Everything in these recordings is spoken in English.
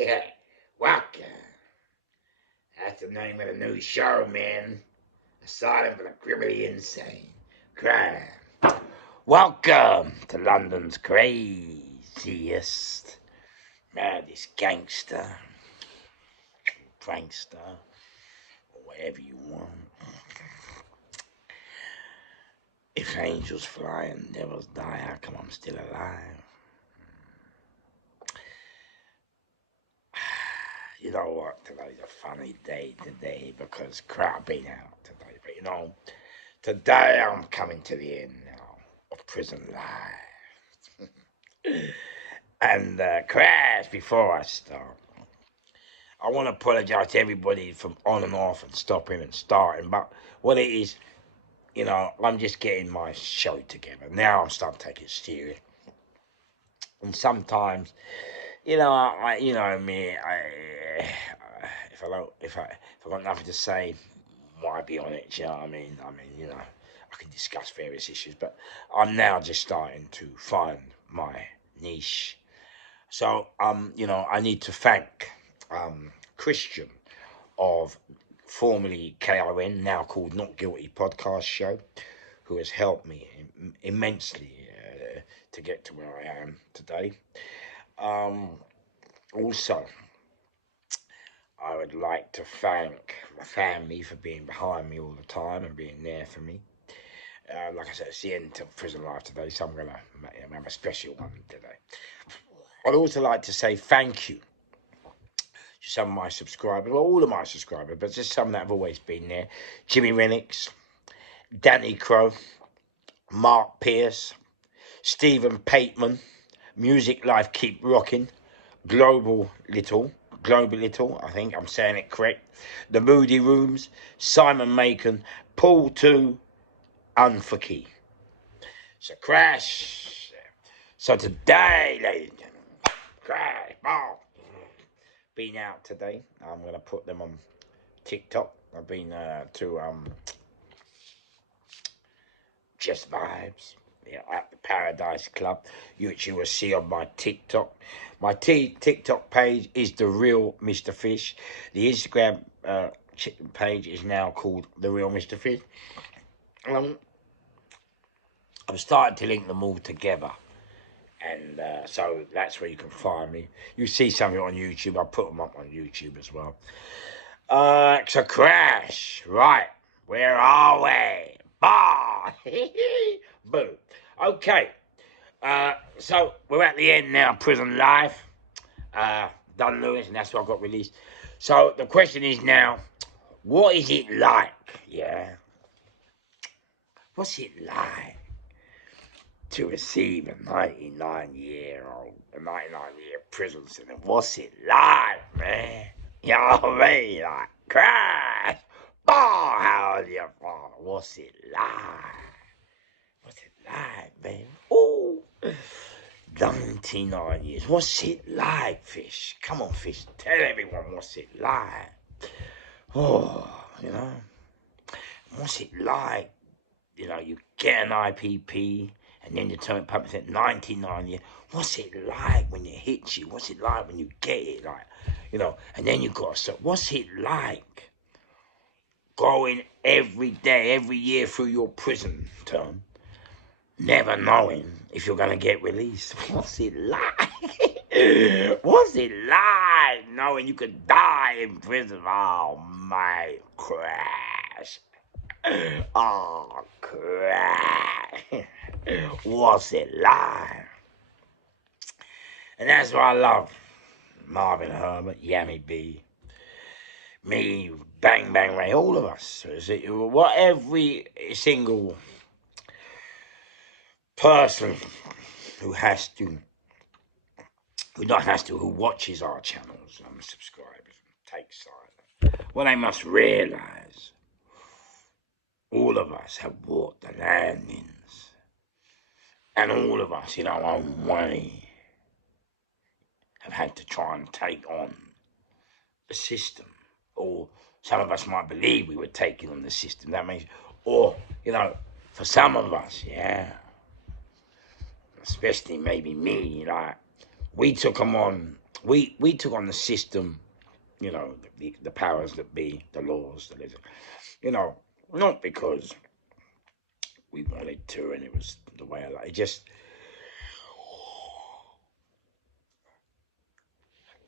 Yeah, welcome. That's the name of the new show, man. Asylum for the criminally insane. Crime. Welcome to London's craziest, maddest gangster, prankster, or whatever you want. If angels fly and devils die, how come I'm still alive? You know what? Today's a funny day today because crowd been out today. But you know, today I'm coming to the end now of Prison Live. And Crash, before I start, I want to apologize to everybody from on and off and stopping and starting. But what it is, you know, I'm just getting my show together. Now I'm starting to take it serious. And sometimes, you know, you know me, if I got nothing to say, why be on it? You know what I mean? You know, I can discuss various issues, but I'm now just starting to find my niche. So, you know, I need to thank Christian of formerly KRN, now called Not Guilty Podcast Show, who has helped me immensely to get to where I am today. Also, I would like to thank my family for being behind me all the time and being there for me. Like I said, it's the end of Prison Life today, so I'm going to have a special one today. I'd also like to say thank you to some of my subscribers, well, all of my subscribers, but just some that have always been there. Jimmy Renix, Danny Crow, Mark Pierce, Stephen Pateman, Music Life Keep Rocking, Global Little, I think I'm saying it correct. The Moody Rooms, Simon Macon, Paul 2, Unforkey. So Crash. So today, ladies and gentlemen, Crash, ball. Been out today. I'm going to put them on TikTok. I've been to Just Vibes, yeah, at the Paradise Club, which you will see on my TikTok. My TikTok page is The Real Mr. Fish. The Instagram page is now called The Real Mr. Fish. I'm starting to link them all together. And so that's where you can find me. You see something on YouTube, I put them up on YouTube as well. So Crash, right, where are we? Bah! Boom. Okay, so we're at the end now, Prison Life. Done Lewis, and that's what I got released. So the question is now, what is it like? Yeah. What's it like to receive a 99-year prison sentence? What's it like, man? You know what I mean? Like, Crash! Oh, how's your father? What's it like? What's it like, man? Oh, 99 years. What's it like, Fish? Come on, Fish. Tell everyone what's it like. Oh, you know. What's it like? You know, you get an IPP and then you turn public at 99 years. What's it like when it hits you? What's it like when you get it? Like, you know, and then you got to say, what's it like going every day, every year through your prison term, never knowing if you're going to get released? What's it like? What's it like knowing you could die in prison? Oh, my Crash. Oh, Crash. What's it like? And that's what I love. Marvin Herbert'Yammy B, me, Bang Bang Ray, all of us. What every single person who watches our channels and subscribers and takes side, what they must realise, all of us have walked the landings, and all of us in our own way have had to try and take on the system, or some of us might believe we were taking on the system. That means, or, you know, for some of us, yeah, especially maybe me, like, we took them on we took on the system, you know, the powers that be, the laws, you know, not because we wanted to, and it was the way I like it. Just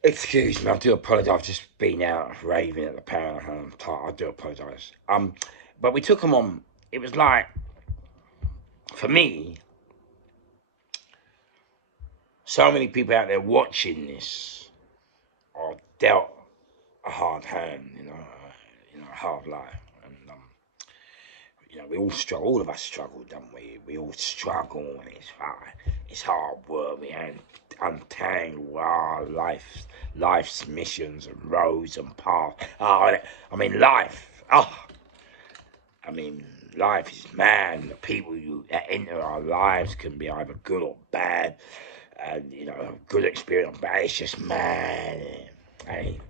excuse me, I do apologise. I've just been out raving at the power. I'm tired. I do apologise. But we took them on. It was like, for me, so many people out there watching this are dealt a hard hand, a hard life, and we all struggle. All of us struggle, don't we? We all struggle, and it's hard work. We untangle our life's missions and roads and paths. Life. Life is mad. The people that enter our lives can be either good or bad, and good experience or bad. It's just mad. Hey,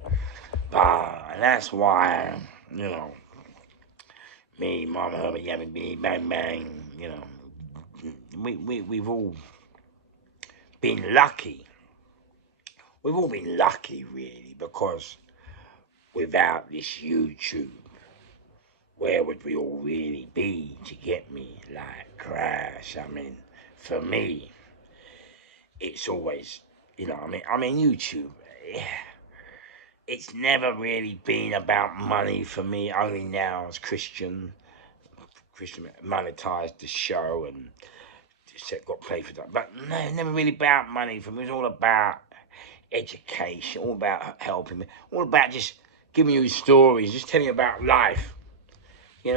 and that's why me, Marvin Herbert'Yammy B, bang bang. We've all been lucky. We've all been lucky, really, because without this YouTube, where would we all really be to get me like crash? For me, it's always, YouTube, yeah, it's never really been about money for me. Only now as Christian monetized the show and got paid for that. But no, never really about money for me. It was all about education, all about helping me, all about just giving you stories, just telling you about life. It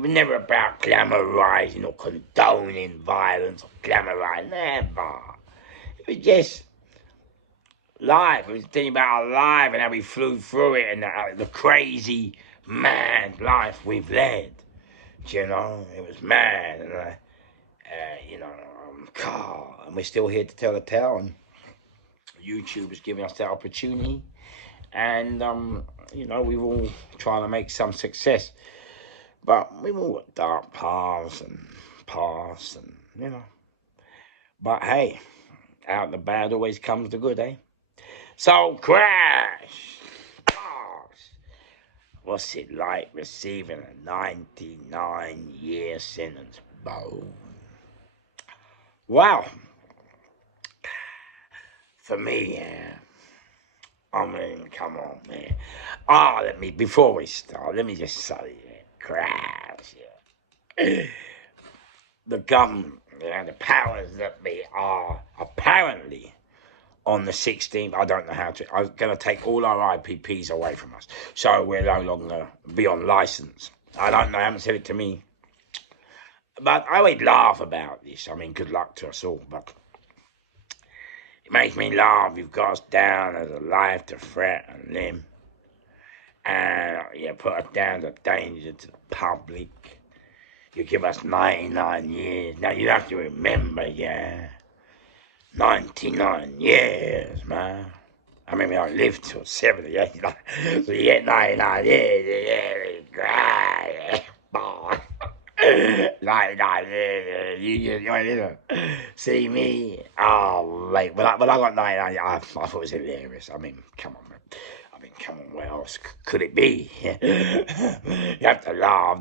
was never about glamorizing or condoning violence or glamorizing. Never. It was just life. It was telling you about our life and how we flew through it and the crazy, mad life we've led. It was mad. And, and we're still here to tell the tale. And YouTube is giving us that opportunity. And, we've all trying to make some success. But we've all got dark paths and pasts and, But hey, out of the bad always comes the good, eh? So, crash! What's it like receiving a 99-year sentence? Boom. Wow. For me, yeah. Come on, man. Before we start, let me just say, crash, yeah. The government, the powers that be are apparently on the 16th, I don't know how to, I'm going to take all our IPPs away from us. So we'll no longer be on license. I don't know, I haven't said it to me. But I always laugh about this. Good luck to us all. But it makes me laugh. You've got us down as a life to fret and limb. And you put us down to danger to the public. You give us 99 years. Now you have to remember, 99 years, man. I lived till 78. So you get 99 years. Yeah. 99 years. You see me? Oh, mate. When I got 99, I thought it was hilarious. Come on, man. Come on, what else could it be? You have to laugh.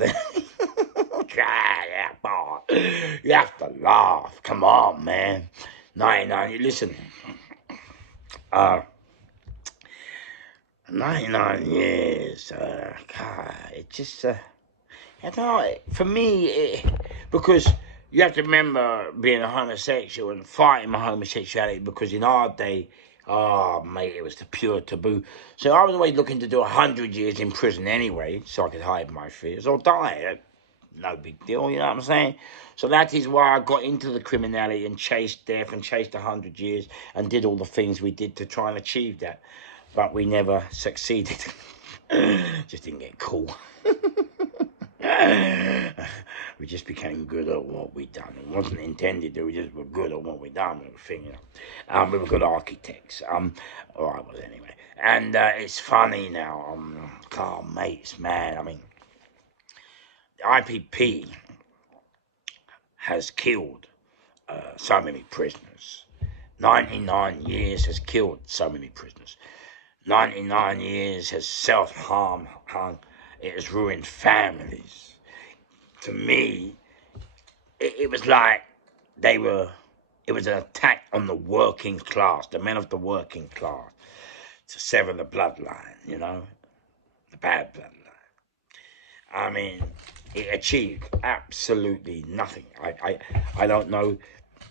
You have to laugh. Come on, man. 99. Listen. 99 years. God, it just. For me, because you have to remember being a homosexual and fighting my homosexuality, because in our day, oh, mate, it was the pure taboo. So I was always looking to do 100 years in prison anyway, so I could hide my fears or die. No big deal, you know what I'm saying? So that is why I got into the criminality and chased death and chased 100 years and did all the things we did to try and achieve that. But we never succeeded. Just didn't get cool. We just became good at what we done. It wasn't intended to. We just were good at what we done. We were good architects. Or I was anyway. And it's funny now. Mate, it's mad. The IPP has killed so many prisoners, 99 years has killed so many prisoners. 99 years has self-harm. It has ruined families. To me, it was like it was an attack on the working class, the men of the working class, to sever the bloodline, the bad bloodline. I mean, it achieved absolutely nothing. I don't know.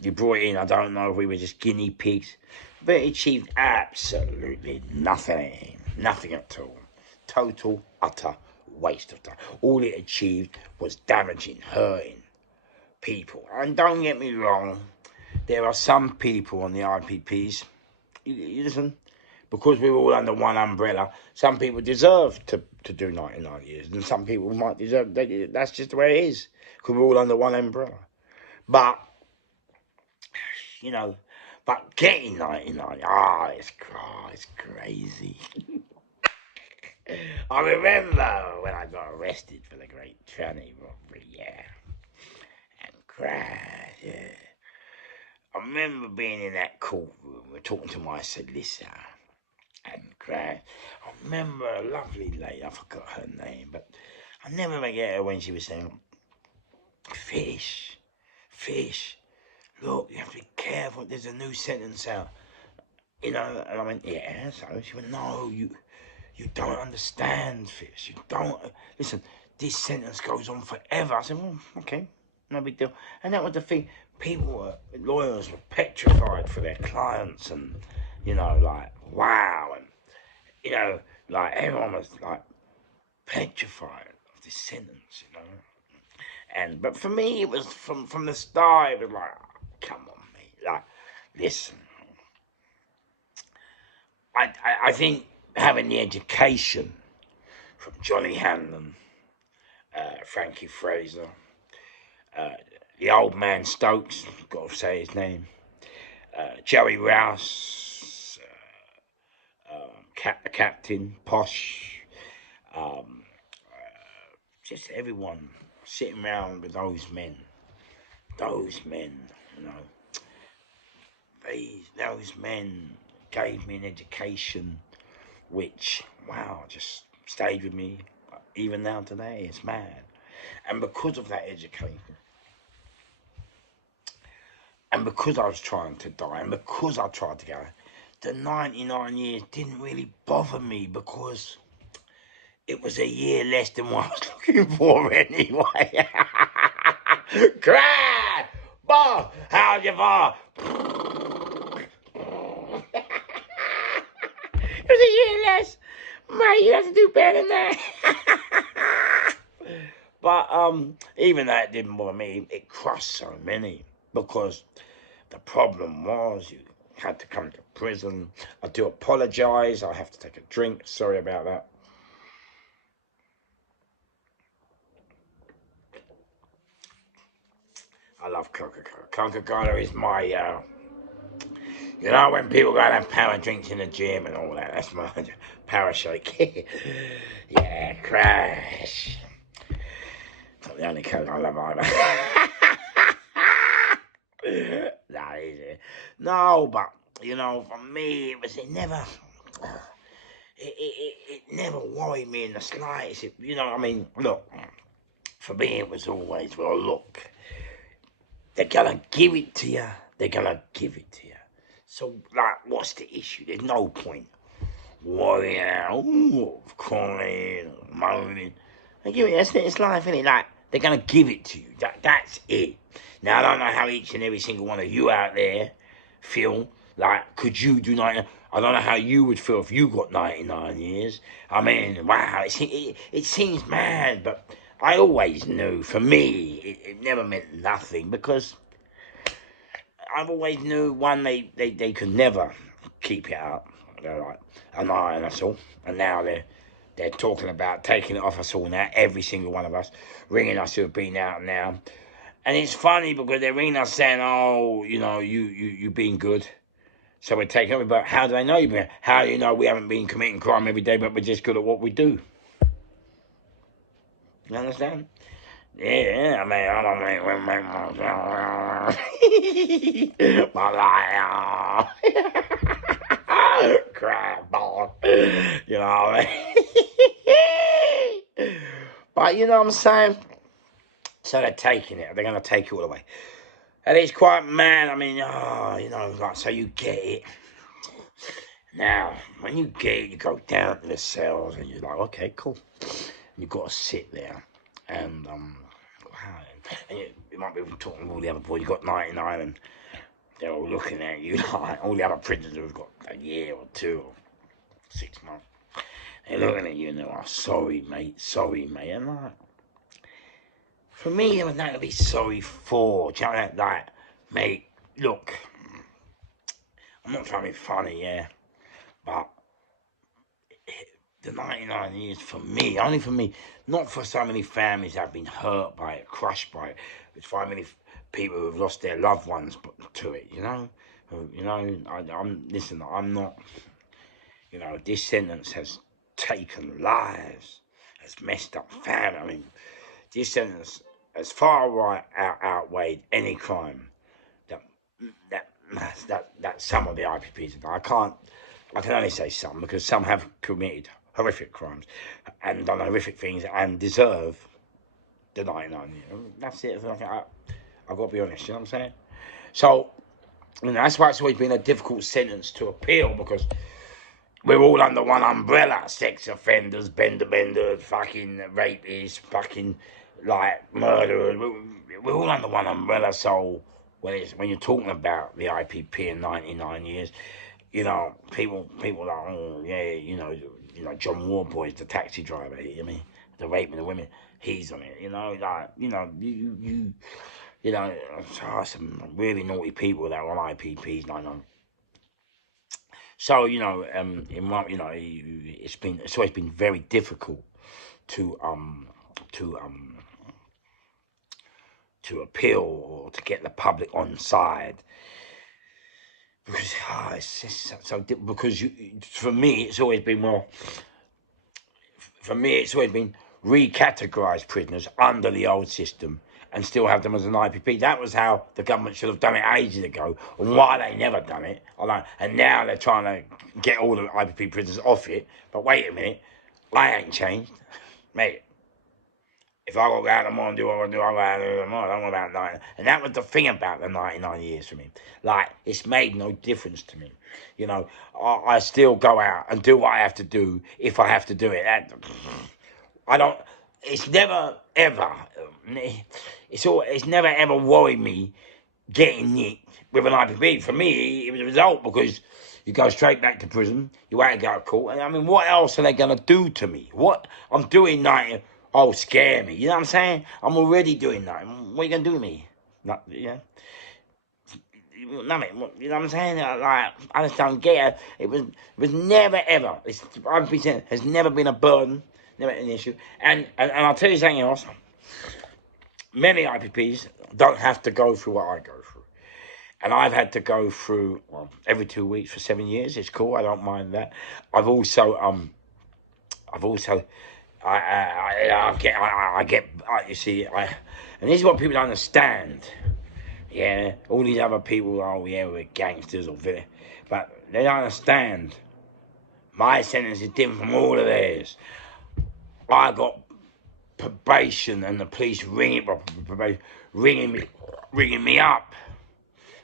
You brought it in, I don't know if we were just guinea pigs, but it achieved absolutely nothing. Nothing at all. Total, utter waste of time. All it achieved was damaging, hurting people. And don't get me wrong, there are some people on the IPPs, you listen, because we're all under one umbrella, some people deserve to do 99 years, and some people might deserve, that's just the way it is, because we're all under one umbrella. But, but getting 99, it's crazy. I remember when I got arrested for the Great Tranny robbery, and crash, I remember being in that courtroom, we're talking to my solicitor, and crash. I remember a lovely lady, I forgot her name, but I never forget her when she was saying, Fish, look, you have to be careful, there's a new sentence out. And I went, yeah, so she went, no, you don't understand, Fish, you don't, listen, this sentence goes on forever. I said, well, okay, no big deal. And that was the thing, lawyers were petrified for their clients, and, like, wow, and, like, everyone was, like, petrified of this sentence, but for me, it was from the start, it was like, oh, come on, mate. Like, listen. I think having the education from Johnny Hanlon, Frankie Fraser, the old man Stokes, got to say his name, Joey Rouse, Captain Posh, just everyone sitting around with those men, those men gave me an education which, wow, just stayed with me even now today. It's mad. And because of that education, and because I was trying to die, and because I tried to go, the 99 years didn't really bother me, because it was a year less than what I was looking for anyway. Cry! Bob, how's your bar? It was a year less. Mate, you have to do better than that. But even that didn't bother me. It crushed so many, because the problem was you had to come to prison. I do apologise. I have to take a drink. Sorry about that. I love Coca-Cola. Coca-Cola is my, when people go and have power drinks in the gym and all that, that's my power shake. Yeah, crash. It's not the only Coke I love either. That is it. No, but, for me, it never worried me in the slightest. Look, for me it was always, well, look, they're gonna give it to you. So, like, what's the issue? There's no point worrying, crying, moaning. It's life, isn't it? Like, they're gonna give it to you. That's it. Now, I don't know how each and every single one of you out there feel. Like, could you do 99? I don't know how you would feel if you got 99 years. I mean, wow, it seems mad, but I always knew, for me, it never meant nothing, because I've always knew, one, they could never keep it up. They're like an eye on us all, and now they're talking about taking it off us all now, every single one of us, ringing us who have been out now. And it's funny, because they're ringing us saying, oh, you've been good, so we're taking it. But how do they know you've been? How do you know we haven't been committing crime every day, but we're just good at what we do? You understand? Yeah, I mean, I don't mean, but like, crap ball, you know what I mean? But you know what I'm saying? So they're taking it. They're going to take it all away. And it's quite mad. I mean, you know, like, so you get it. Now, when you get it, you go down to the cells and you're like, okay, cool. You've got to sit there and, wow. And you might be talking to all the other boys. You've got 99 and they're all looking at you like all the other prisoners who've got a year or 2 or 6 months. They're looking at you and they're like, sorry, mate. And like, for me, there was nothing to be sorry for. Do you know that? Like, mate, look, I'm not trying to be funny, yeah, but the 99 years for me, only for me, not for so many families that have been hurt by it, crushed by it. It's for many people who have lost their loved ones to it, you know? You know, listen, I'm not, you know, this sentence has taken lives, has messed up family. I mean, this sentence has far right outweighed any crime that some of the IPPs have done. I can only say some because some have committed horrific crimes and done horrific things and deserve the 99 years. That's it. I've got to be honest, you know what I'm saying? So, you know, that's why it's always been a difficult sentence to appeal because we're all under one umbrella. Sex offenders, benders, fucking rapists, fucking, like, murderers. We're all under one umbrella, so when you're talking about the IPP in 99 years, you know, people like, oh, yeah, you know, John Warboy's the taxi driver. I mean, the raping the women, he's on it. You know, like, you know, you know, some really naughty people that are on IPPs, like, so you know, you know, it's always been very difficult to appeal or to get the public on side. Because it's just so because for me it's always been recategorised prisoners under the old system and still have them as an IPP. That was how the government should have done it ages ago, and why they never done it. And now they're trying to get all the IPP prisoners off it. But wait a minute, I ain't changed, mate. If I go out tomorrow and do what I do, I go out tomorrow. I don't know about 90. And that was the thing about the 99 years for me. Like, it's made no difference to me. You know, I still go out and do what I have to do if I have to do it. It's never, ever, it's never, ever worried me getting nicked with an IPP. For me, it was a result because you go straight back to prison. You ain't go to court. And I mean, what else are they going to do to me? What I'm doing 90... Oh, scare me. You know what I'm saying? I'm already doing that. What are you going to do to me? Not, yeah. Nothing. You know what I'm saying? Like, I just don't get it. It was never, ever. Has never been a burden, never an issue. And I'll tell you something else. Many IPPs don't have to go through what I go through. And I've had to go through every 2 weeks for 7 years. It's cool. I don't mind that. I've also you see, and this is what people don't understand. Yeah, all these other people, oh yeah, we're gangsters or villains, but they don't understand. My sentence is different from all of theirs. I got probation, and the police ringing me up.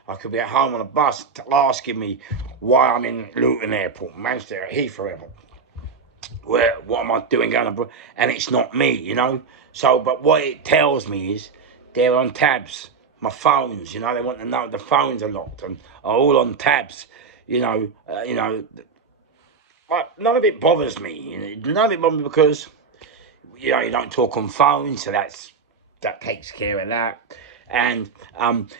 I could be at home on a bus asking me why I'm in Luton Airport, Manchester, Heathrow Airport. What am I doing going to... And it's not me, you know. So, but what it tells me is they're on tabs. My phones, you know, they want to know the phones are locked and are all on tabs, you know. None of it bothers me. None of it bothers me because, you know, you don't talk on phones, so that takes care of that. And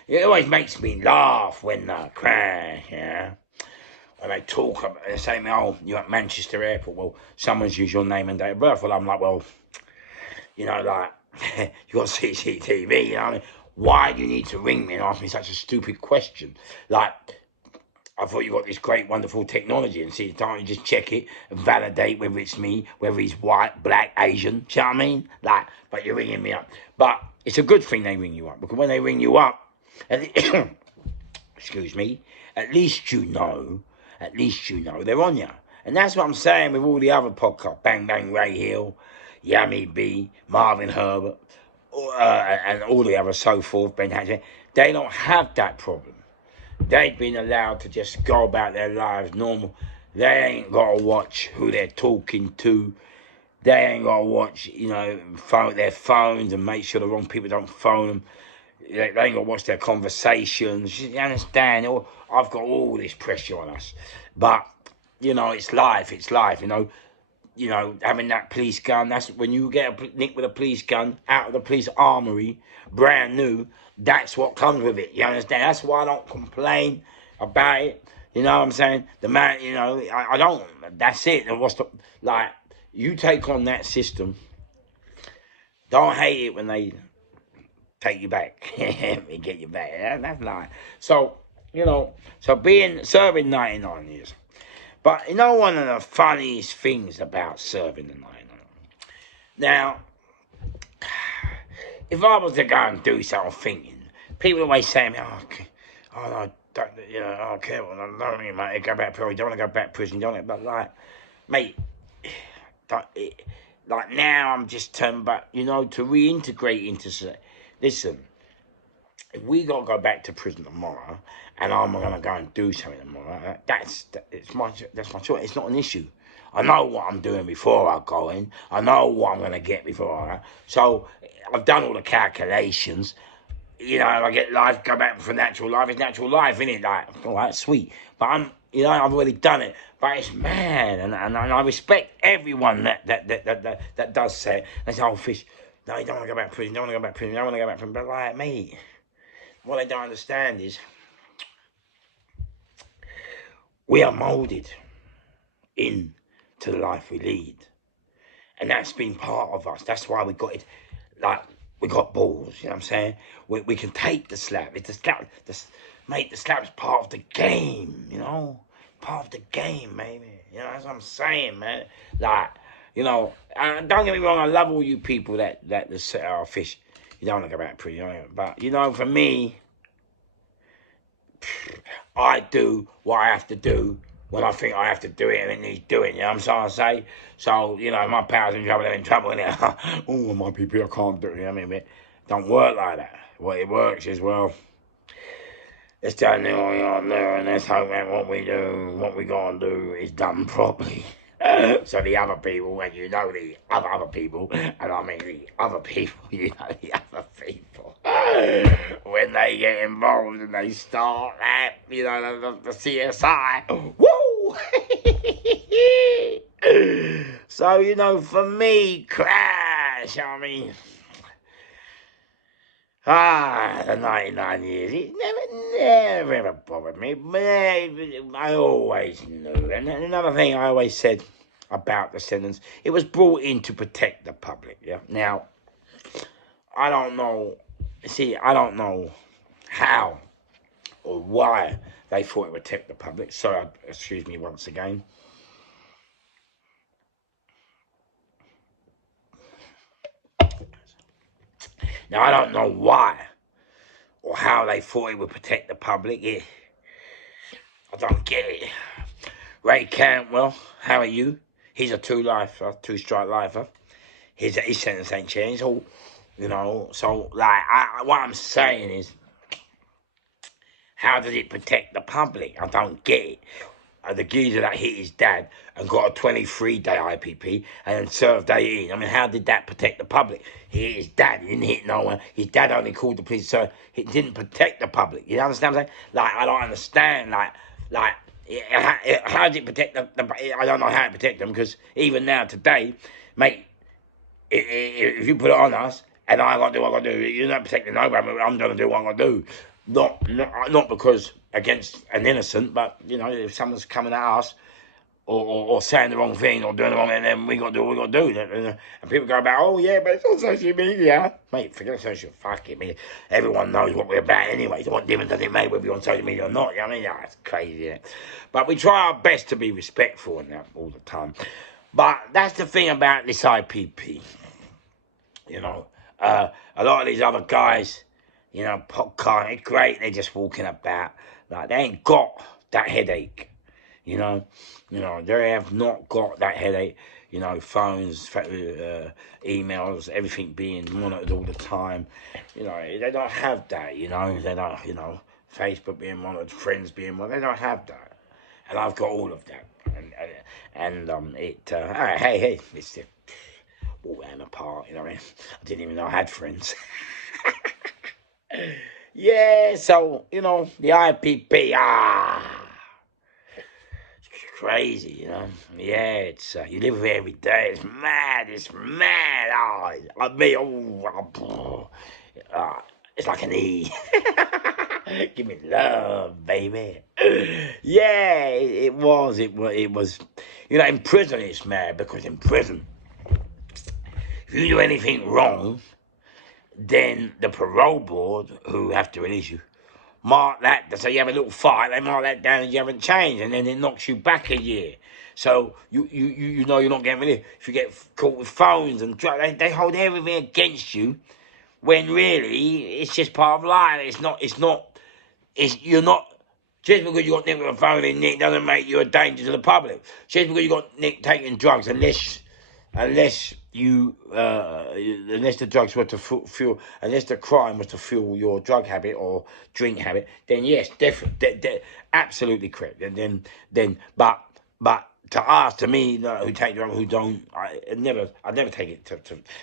it always makes me laugh when they crash, yeah. And they talk about, they say, oh, you're at Manchester Airport. Well, someone's used your name and date of birth. Well, I'm like, well, you know, like, you got CCTV, you know. Why do you need to ring me and ask me such a stupid question? Like, I thought you got this great, wonderful technology, and see, time you just check it and validate whether it's me, whether he's white, black, Asian. Do you know what I mean? Like, but you're ringing me up. But it's a good thing they ring you up, because when they ring you up, excuse me, at least you know they're on you. And that's what I'm saying with all the other podcasts, Bang Bang Ray Hill, Yammy B, Marvin Herbert, and all the others, so forth, Ben Hatcher. They don't have that problem. They've been allowed to just go about their lives normal. They ain't got to watch who they're talking to. They ain't got to watch, their phones and make sure the wrong people don't phone them. They ain't got to watch their conversations. You understand? I've got all this pressure on us. But, it's life. Having that police gun, that's when you get nicked with a police gun out of the police armory, brand new, that's what comes with it. You understand? That's why I don't complain about it. You know what I'm saying? The man, I don't. That's it. And you take on that system. Don't hate it when they take you back and get you back. That's nice. So, serving 99 years. But one of the funniest things about serving the 99. Now, if I was to go and do something thinking, people always say to me, I don't care, I don't really go back to prison, don't want to go back to prison, but mate, now I'm just turning back, to reintegrate into society. Listen, if we got to go back to prison tomorrow, and I'm going to go and do something tomorrow, that's my choice. It's not an issue. I know what I'm doing before I go in. I know what I'm going to get before I go. So I've done all the calculations. I get life, go back for natural life. It's natural life, isn't it? All right, sweet. But I've already done it. But it's mad, and I respect everyone that does say it. They say, Fish, no, you don't want to go back to prison, don't want to go back to prison, don't want to go back to prison. But mate, what they don't understand is we are moulded into the life we lead. And that's been part of us. That's why we got it, we got balls, you know what I'm saying? We can take the slap. It's the slap, mate, the slap's part of the game, Part of the game, baby. That's what I'm saying, man. And don't get me wrong, I love all you people that say, Fish, you don't want to go back to prison. But, for me, I do what I have to do when I think I have to do it and it needs doing, I'm trying to say. So, my pals in trouble, they're in trouble, innit? Oh, my people, I can't do it, It don't work like that. What it works is, let's just do what we gotta do, and let's hope that what we gonna do is done properly. So the other people, when the other people, and I mean the other people, the other people, when they get involved and they start that, the CSI, woo! So, for me, crash, the 99 years, it never ever bothered me, but I always knew. And another thing I always said about the sentence, it was brought in to protect the public, yeah? Now, I don't know how or why they thought it would protect the public. Sorry, excuse me once again. Now, I don't know why or how they thought it would protect the public. I don't get it. Ray Cantwell, how are you? He's a two-strike lifer. His sentence ain't changed. So, what I'm saying is, how does it protect the public? I don't get it. The geezer that hit his dad and got a 23-day IPP and then served 18. How did that protect the public? He hit his dad. He didn't hit no one. His dad only called the police, so it didn't protect the public. You understand what I'm saying? I don't understand. How did it protect the I don't know how it protect them, because even now, today, mate, if you put it on us and I got to do what I got to do, you're not protecting nobody. I'm going to do what I got to do. Not because against an innocent, but if someone's coming at us, or saying the wrong thing or doing the wrong thing, and then we got to do what we got to do. And people go about, oh yeah, but it's on social media. Mate, forget social fucking media. Everyone knows what we're about anyway. So what difference does it make whether you're on social media or not? You know what I mean? It's crazy, isn't it? But we try our best to be respectful and that all the time. But that's the thing about this IPP. You know, a lot of these other guys, you know, podcast, it's great. They're just walking about. Like, they ain't got that headache. You know, they have not got that headache. You know, phones, emails, everything being monitored all the time. You know, they don't have that. You know, they don't. You know, Facebook being monitored, friends being monitored. They don't have that, and I've got all of that. Hey, it's the walk down the park. You know what I mean? I didn't even know I had friends. Yeah, so you know the IPP. Crazy, you know. Yeah, it's you live with it every day. It's mad. I mean, it's like an E. Give me love, baby. Yeah, it was. You know, in prison it's mad because in prison, if you do anything wrong, then the parole board, who have to release you, mark that, so you have a little fight, they mark that down and you haven't changed, and then it knocks you back a year. So you know you're not getting released. If you get caught with phones and drugs, they hold everything against you, when really it's just part of life. You're not, just because you got nicked with a phone in Nick doesn't make you a danger to the public. Just because you got nicked taking drugs, unless the drugs were to fuel, unless the crime was to fuel your drug habit or drink habit, then yes, definitely, absolutely correct. And then, but to me, who take drugs, who don't, I never take it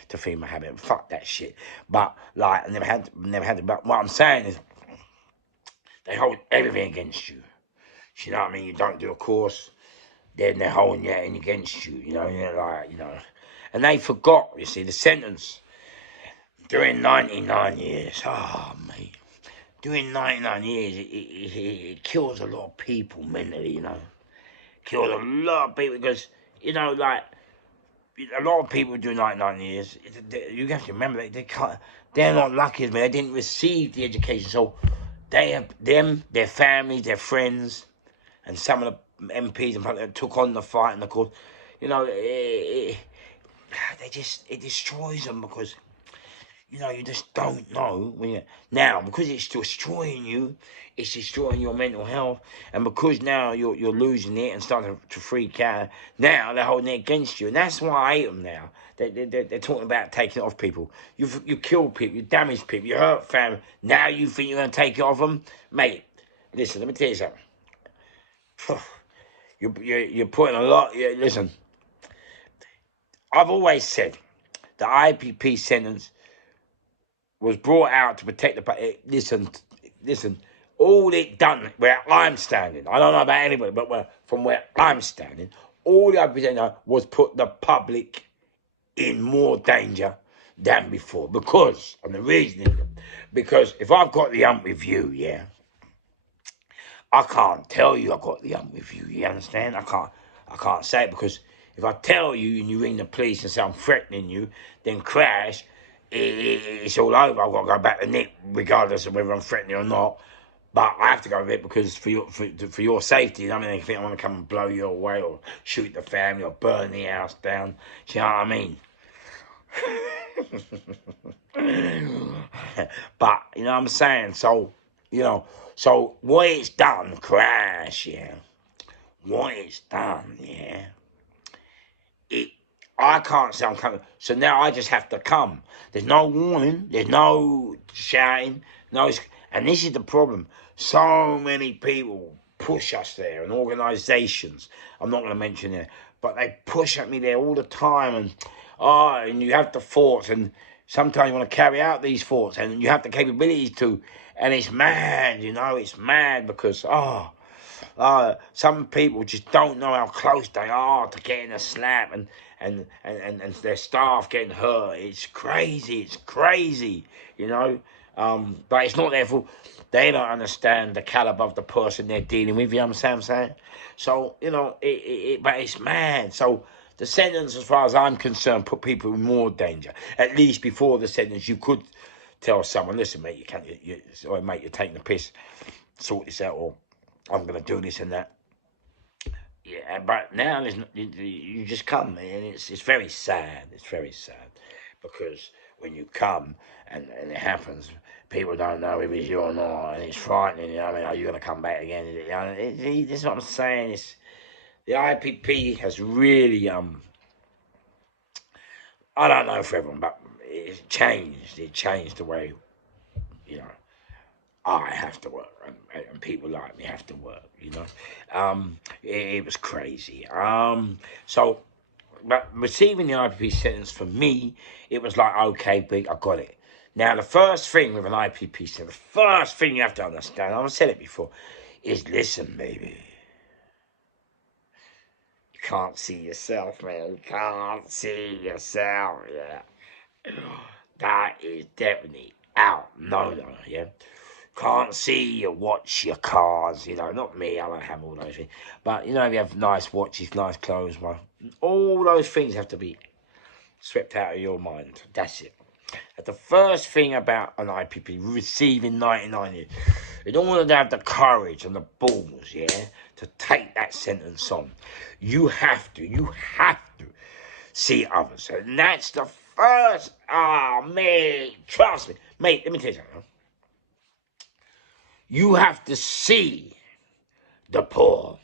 to feed my habit. Fuck that shit. But like, I never had to. But what I'm saying is, they hold everything against you. You know what I mean? You don't do a course, then they're holding everything against you. You know, and they forgot. You see, the sentence doing 99 years. Oh, mate, doing 99 years, it kills a lot of people mentally. You know, kills a lot of people because like a lot of people do 99 years. You have to remember they can't. They're not lucky as me. They didn't receive the education, so they have their families, their friends, and some of the MPs and took on the fight and the cause. It destroys them because you just don't know now, because it's destroying you. It's destroying your mental health, and because now you're losing it and starting to freak out. Now they're holding it against you, and that's why I hate them now. They're talking about taking it off people. You kill people, you damage people, you hurt family. Now you think you're going to take it off them, mate? Listen, let me tell you something. You're putting a lot. Listen, I've always said the IPP sentence was brought out to protect the. Listen. All it done where I'm standing, I don't know about anybody, but from where I'm standing, all the IPP was put the public in more danger than before. Because, and the reason is, because if I've got the hump with you, I can't tell you I got the hump with you. You understand? I can't say it, because if I tell you and you ring the police and say I'm threatening you, then crash, it's all over. I've got to go back to Nick, regardless of whether I'm threatening or not. But I have to go with it because for your safety. I mean, they think I want to come and blow you away or shoot the family or burn the house down. Do you know what I mean? But you know what I'm saying. So what it's done, crash. What it's done, I can't say I'm coming. So now I just have to come. There's no warning. There's no shouting. And this is the problem. So many people push us there, and organisations, I'm not going to mention it, but they push at me there all the time. And you have the thoughts, and sometimes you want to carry out these thoughts, and you have the capabilities to. And it's mad, it's mad because, some people just don't know how close they are to getting a slap and their staff getting hurt. It's crazy, but it's not their fault. They don't understand the caliber of the person they're dealing with. You understand what I'm saying? So, but it's mad. So the sentence, as far as I'm concerned, put people in more danger. At least before the sentence, you could tell someone, listen, mate, you can't, or mate, you're taking the piss, sort this out, or I'm going to do this and that. Yeah, but now you just come, and it's very sad. It's very sad because when you come and it happens, people don't know if it's you or not, and it's frightening. You know what I mean? Are you going to come back again? This is what I'm saying. It's the IPP has really I don't know for everyone, but it's changed. It changed the way you know I have to work, and people like me have to work. It was crazy. So, but receiving the IPP sentence for me, it was like, okay, big, I got it. Now, the first thing with an IPP sentence, the first thing you have to understand, I've said it before, is listen, baby. You can't see yourself, man. You can't see yourself, yeah. That is definitely out. No, yeah. Can't see your watch, your cars, not me, I don't have all those things. But, if you have nice watches, nice clothes, all those things have to be swept out of your mind. That's it. That's the first thing about an IPP, receiving 99 years. You don't want to have the courage and the balls, yeah, to take that sentence on. You have to see others. And that's the first, mate, trust me. Mate, let me tell you something. You have to see the poor.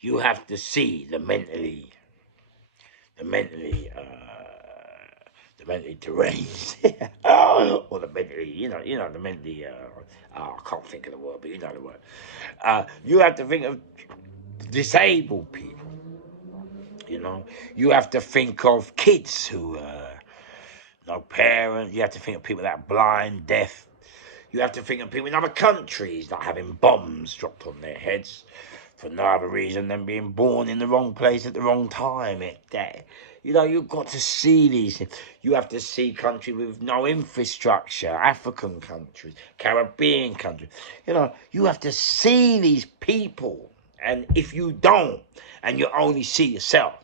You have to see the mentally deranged, or the mentally, the mentally. I can't think of the word, but you know the word. You have to think of disabled people. You have to think of kids who no parents. You have to think of people that are blind, deaf. You have to think of people in other countries that are having bombs dropped on their heads for no other reason than being born in the wrong place at the wrong time. You've got to see these things. You have to see countries with no infrastructure, African countries, Caribbean countries. You have to see these people. And if you don't, and you only see yourself,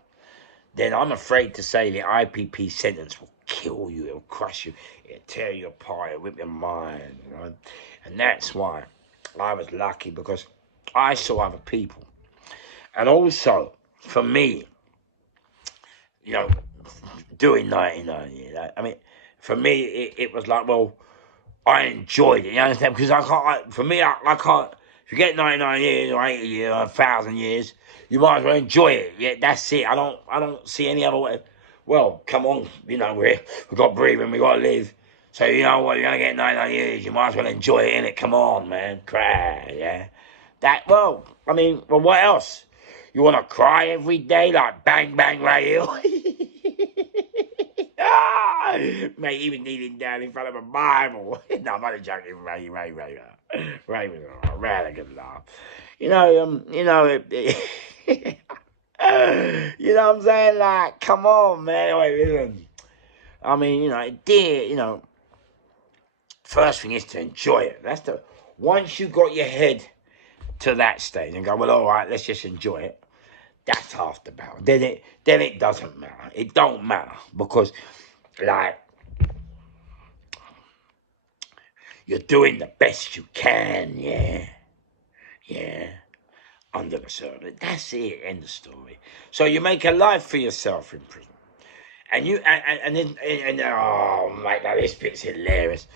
then I'm afraid to say the IPP sentence will kill you, it'll crush you, it'll tear you apart, it'll rip your mind, And that's why I was lucky, because I saw other people. And also, for me, doing 99 years, for me, it was like, well, I enjoyed it, you understand? Because I can't, if you get 99 years or 80 years or 1,000 years, you might as well enjoy it. Yeah, that's it. I don't see any other way. Well, come on, we've got breathing, we've got to live. So you know what, you're going to get 99 years, you might as well enjoy it, innit? Come on, man, cry, yeah? What else? You want to cry every day like Bang Bang Ray Hill? Mate, even kneeling down in front of a Bible. No, I'm only joking, Ray was a rather good laugh. You know what I'm saying? Like, come on, man. Wait, listen. First thing is to enjoy it. Once you got your head to that stage and go, well, all right, let's just enjoy it. That's half the battle. Then it doesn't matter. It don't matter, because, you're doing the best you can, yeah, under the circumstances. That's it. End of story. So you make a life for yourself in prison, and oh, mate, now this bit's hilarious.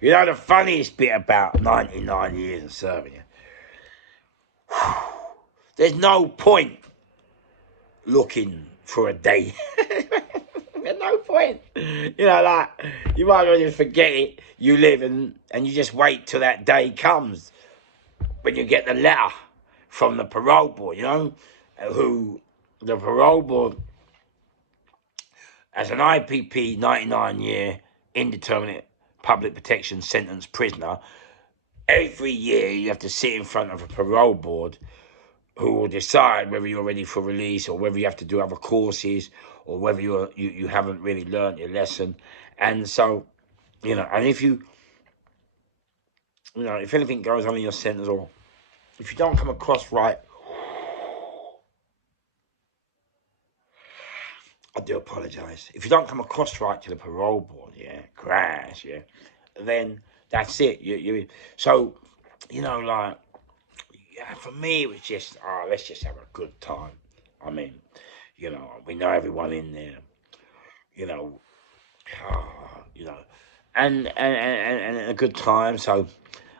The funniest bit about 99 years of serving you. There's no point looking for a day. There's no point. You might as well just forget it. You live and you just wait till that day comes when you get the letter from the parole board, who the parole board, as an IPP 99-year indeterminate public protection sentence prisoner, every year you have to sit in front of a parole board who will decide whether you're ready for release, or whether you have to do other courses, or whether you haven't really learned your lesson. And so, and if you you know, if anything goes on in your sentence, or if you don't come across right, I do apologise. If you don't come across right to the parole board, yeah, crash, yeah, then that's it. So, you know, like, yeah, for me, it was just, let's just have a good time. I mean, you know, we know everyone in there, you know, you know, and a good time. So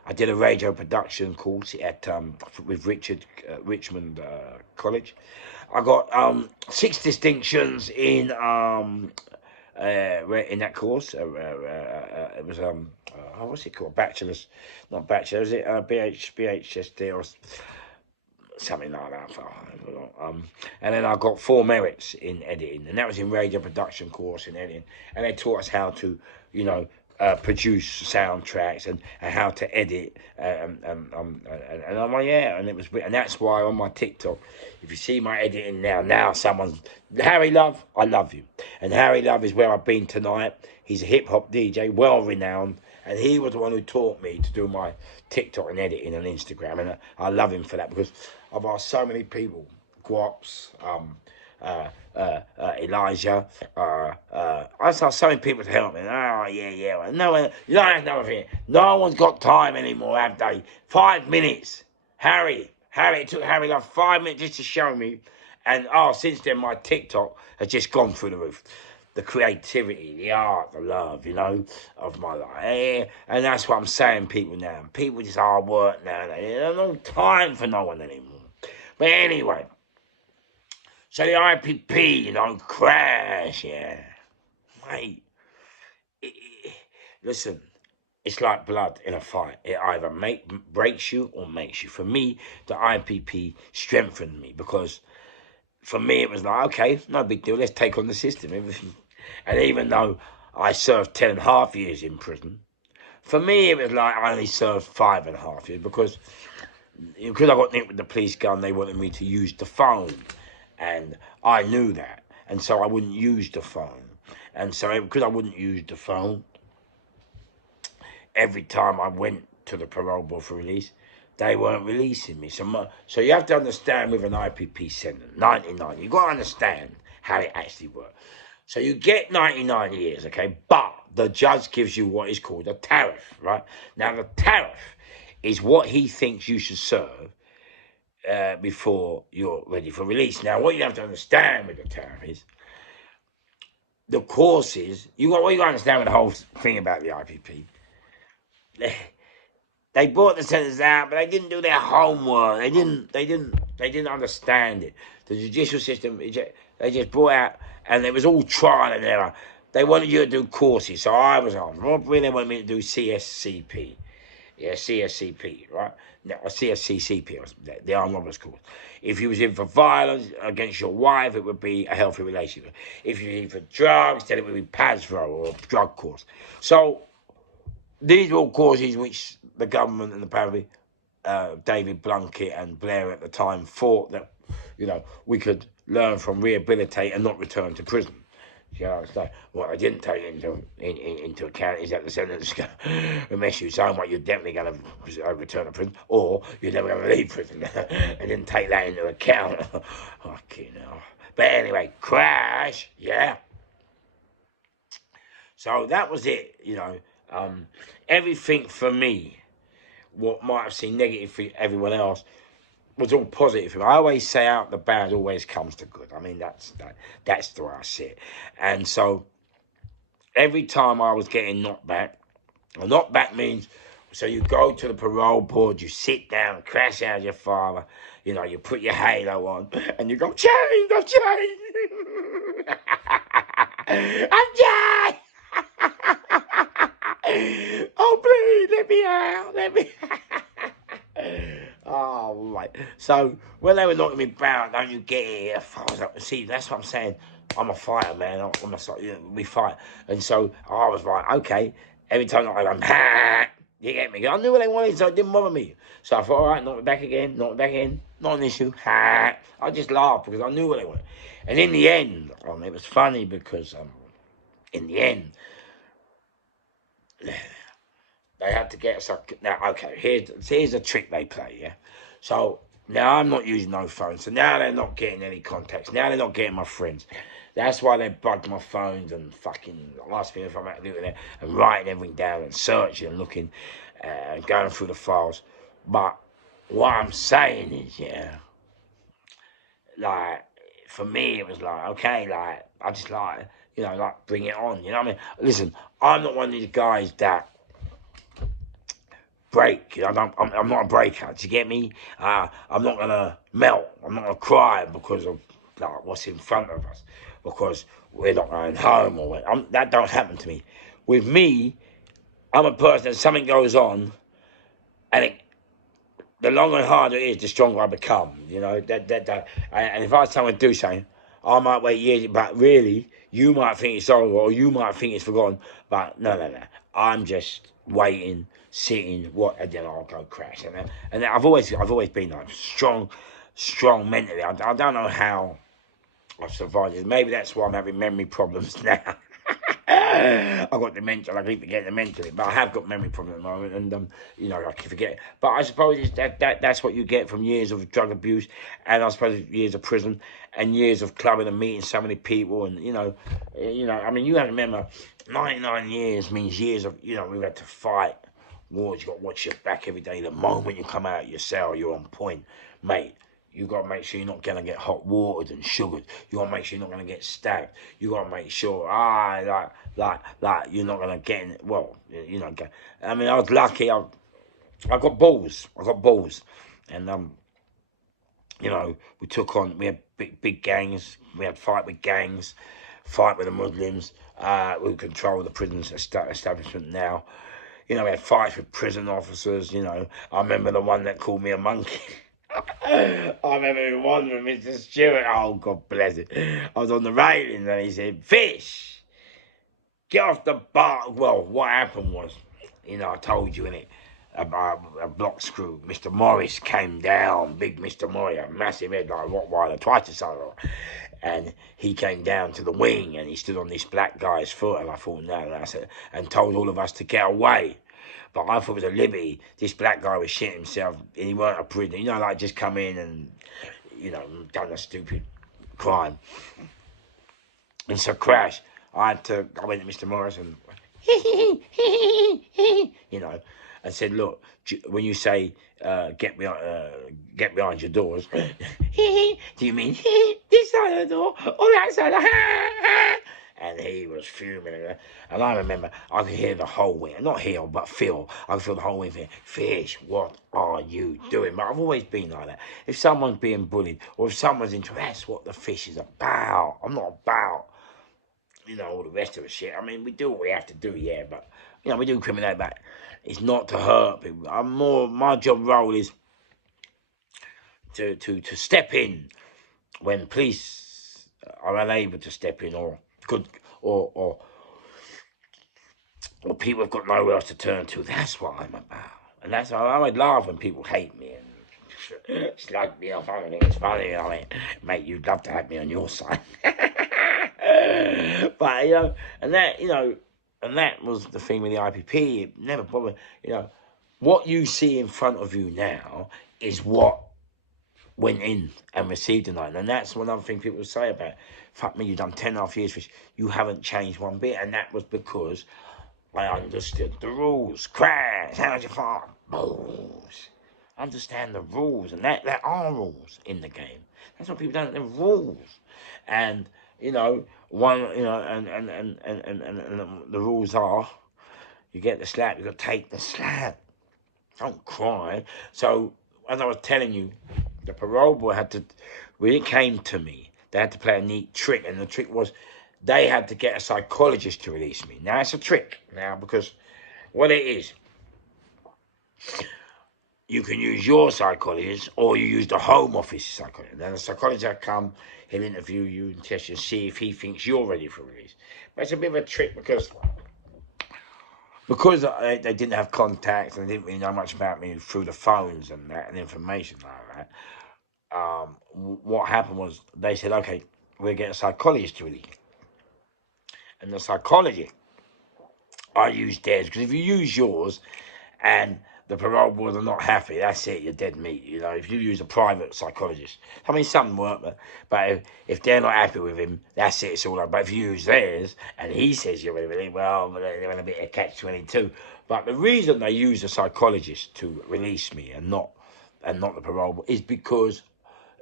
I did a radio production course at with Richmond College. I got 6 distinctions in that course. It was what's it called? Bachelor's, not bachelor. Is it BHSD or something like that? And then I got 4 merits in editing, and that was in radio production course in editing. And they taught us how to, you know, produce soundtracks and how to edit. And I'm like, yeah, and it was, and that's why on my TikTok, if you see my editing now someone's Harry Love, I love you, and Harry Love is where I've been tonight. He's a hip hop DJ, well renowned, and he was the one who taught me to do my TikTok and editing and Instagram, and I love him for that because I've asked so many people, Guaps, Elijah. I asked so many people to help me. Oh, yeah. No one, you know, that's another thing. No one's got time anymore, have they? 5 minutes. Harry, it took Harry like 5 minutes just to show me. And since then, my TikTok has just gone through the roof. The creativity, the art, the love, you know, of my life. And that's what I'm saying, people now. People just hard work now. They have no time for no one anymore. But anyway, so the IPP, you know, crash, yeah. Mate, listen, it's like blood in a fight. It either breaks you or makes you. For me, the IPP strengthened me because for me it was like, okay, no big deal, let's take on the system. And even though I served 10.5 years in prison, for me it was like I only served 5.5 years because I got nicked with the police gun, they wanted me to use the phone. And I knew that. And so I wouldn't use the phone. And so because I wouldn't use the phone, every time I went to the parole board for release, they weren't releasing me. So you have to understand with an IPP sentence, 99, you've got to understand how it actually works. So you get 99 years, okay, but the judge gives you what is called a tariff, right? Now, the tariff is what he thinks you should serve before you're ready for release. Now, what you have to understand with the tariff is the courses. What you got to understand with the whole thing about the IPP. They brought the sentence out, but they didn't do their homework. They didn't understand it. The judicial system, they just brought out, and it was all trial and error. They wanted you to do courses, so I was on robbery. They wanted me to do CSCP. Yeah, CSCP, right? No, CSCCP, the armed robbers course. If you was in for violence against your wife, it would be a healthy relationship. If you was in for drugs, then it would be PASVRO or a drug course. So these were all causes which the government and apparently David Blunkett and Blair at the time thought that, you know, we could learn from, rehabilitate and not return to prison. You know, so what I didn't take into account is that the sentence will mess you so much you're definitely going to return to prison, or you're never going to leave prison. I didn't take that into account. Okay, no. But anyway, crash, yeah. So that was it, you know. Everything for me, what might have seemed negative for everyone else, was all positive for me. I always say out the bad always comes to good. I mean, that's the way I see it. And so every time I was getting knocked back, a knockback means, so you go to the parole board, you sit down, crash out your father, you know, you put your halo on, and you go, change, I'm changed. I'm changed. Oh, please, let me out. Oh, right. So when they were knocking me down, don't you get it? I was like, see, that's what I'm saying. I'm a fighter, man. We fight. And so I was like, okay. Every time I go, ha, you get me? I knew what they wanted, so it didn't bother me. So I thought, all right, knock me back again, not an issue. Ha. I just laughed because I knew what they wanted. And in the end, it was funny because in the end, They had to get us. Now, okay, here's a trick they play, yeah? So now I'm not using no phone. So now they're not getting any contacts. Now they're not getting my friends. That's why they bugged my phones and fucking asked me if I'm out doing it and writing everything down and searching and looking and going through the files. But what I'm saying is, yeah, like, for me, it was like, okay, like, I just like, like, bring it on, you know what I mean? Listen, I'm not one of these guys that break. I'm not a breaker. Do you get me? I'm not gonna melt. I'm not gonna cry because of like what's in front of us, because we're not going home or that don't happen to me. With me, I'm a person that something goes on, and the longer and harder it is, the stronger I become. You know that. And if I was someone to do something, I might wait years, but really, you might think it's over or you might think it's forgotten. But no. I'm just waiting, sitting, and then I'll go crash. And I've always been like strong mentally. I don't know how I've survived it. Maybe that's why I'm having memory problems now. I've got dementia. I keep forgetting the mentally, but I have got memory problems at the moment, and I can forget. But I suppose it's that's what you get from years of drug abuse, and I suppose years of prison, and years of clubbing and meeting so many people, and I mean, you have to remember, 99 years means years of we've had to fight wars. You got to watch your back every day. The moment you come out of your cell, you're on point, mate. You got to make sure you're not going to get hot watered and sugared. You got to make sure you're not going to get stabbed. You got to make sure, like you're not going to get in. Well, I mean, I was lucky. I got balls. And we took on. We had big gangs. We had fight with gangs, fight with the Muslims. We control the prison establishment now. We had fights with prison officers. I remember the one that called me a monkey. I remember one with Mr. Stewart. Oh, God bless it. I was on the railings and he said, "Fish, get off the bar." Well, what happened was, I told you, innit, a block screw. Mr. Morris came down, big Mr. Morris, a massive head like a Rottweiler, twice the size of him. And he came down to the wing and he stood on this black guy's foot. And I thought, no. And I said, and told all of us to get away. But I thought it was a liberty. This black guy was shitting himself, and he weren't a prisoner. Like just come in and, done a stupid crime. And so crash. I went to Mr. Morris and, and said, look, when you say get behind your doors, do you mean this side of the door or that side of the And he was fuming. And I remember I could hear the whole wing, not hear, but feel. I could feel the whole wing saying, "Fish, what are you doing?" But I've always been like that. If someone's being bullied or if someone's into, that's what the fish is about. I'm not about, all the rest of the shit. I mean, we do what we have to do, yeah, but, we do criminate, but it's not to hurt people. My job role is to step in when police are unable to step in or people have got nowhere else to turn to. That's what I'm about. And that's why I would laugh when people hate me and slug me off. I think it's funny. I mean, mate, you'd love to have me on your side. But, and that was the thing with the IPP. It never bothered, what you see in front of you now is what went in and received tonight. And that's one other thing people say about it. Fuck me, you've done 10.5 years, which you haven't changed one bit. And that was because I understood the rules. Crash, how's your farm? Balls. Understand the rules. And there are rules in the game. That's what people don't, there are rules. And, and the rules are, you get the slap, you got to take the slap. Don't cry. So, as I was telling you, the parole board when it came to me, they had to play a neat trick. And the trick was, they had to get a psychologist to release me. Now, it's a trick. Now, because what it is, you can use your psychologist or you use the Home Office psychologist. Then the psychologist will come, he'll interview you and test you and see if he thinks you're ready for release. But it's a bit of a trick because they didn't have contacts and they didn't really know much about me through the phones and that and information like that. What happened was they said, okay, we'll get a psychologist to release. And the psychologist I use theirs, because if you use yours and the parole board are not happy, that's it, you're dead meat. You know, if you use a private psychologist, I mean, some work, but if they're not happy with him, that's it, it's all over. But if you use theirs and he says you're really, well, they're in a bit of catch-22. But the reason they use a psychologist to release me and not the parole board is because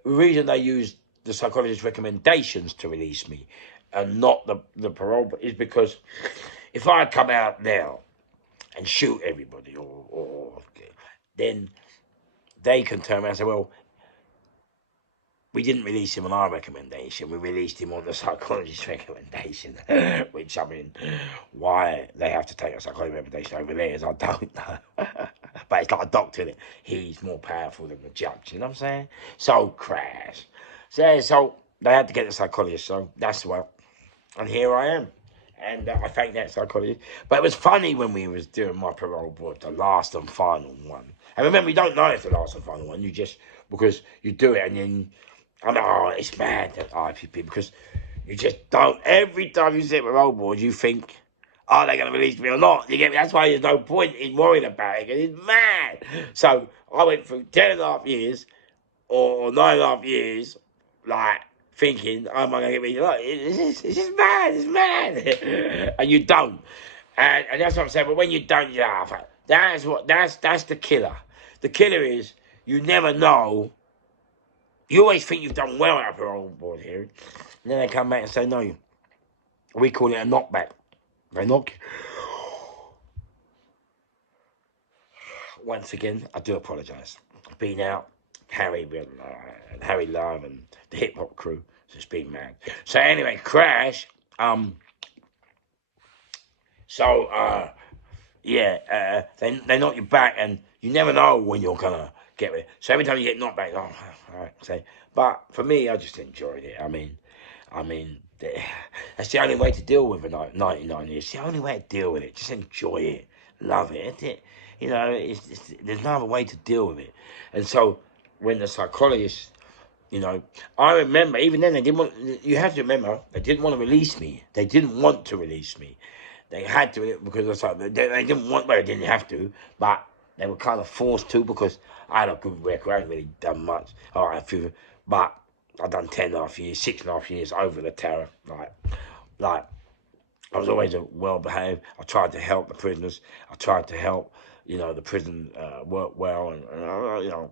the reason they use the psychologist's recommendations to release me and not the parole board is because if I come out now and shoot everybody, or then they can turn around and say, well, we didn't release him on our recommendation, we released him on the psychologist's recommendation. Which, I mean, why they have to take a psychologist recommendation over theirs, I don't know. But it's like a doctor, he's more powerful than the judge, you know what I'm saying? So crash. So they had to get the psychologist, so that's what, and here I am. And I thank that psychologist. But it was funny when we was doing my parole board, the last and final one. And remember, you don't know it's the last and final one. You just, because you do it and then, I know, it's mad that IPP, because you just don't, every time you sit parole board, you think, are they going to release me or not? You get me? That's why there's no point in worrying about it, because it's mad. So I went through 10.5 years, or 9.5 years, like, thinking, oh, am I going to get me? Look, it's just mad, it's mad. And you don't. And that's what I'm saying. But when you don't, you laugh. That's the killer. The killer is, you never know. You always think you've done well at a parole board hearing. And then they come back and say, no, we call it a knockback. They knock you. Once again, I do apologise. I've been out. Harry Love and the hip hop crew. So it's been mad. So anyway, crash. They knock you back, and you never know when you're gonna get it. So every time you get knocked back, all right. So, but for me, I just enjoyed it. I mean, that's the only way to deal with it. 99 years. It's the only way to deal with it. Just enjoy it, love it. You know, there's no other way to deal with it. And so when the psychologist, you know, I remember, even then, they didn't want, you have to remember, they didn't want to release me. They didn't want to release me. They had to, because it's like, they didn't want, well, they didn't have to, but they were kind of forced to, because I had a good record. I hadn't really done much. All right, but I've done 10.5 years, 6.5 years over the terror. Like, I was always well behaved. I tried to help the prisoners. I tried to help, you know, the prison work well, and you know,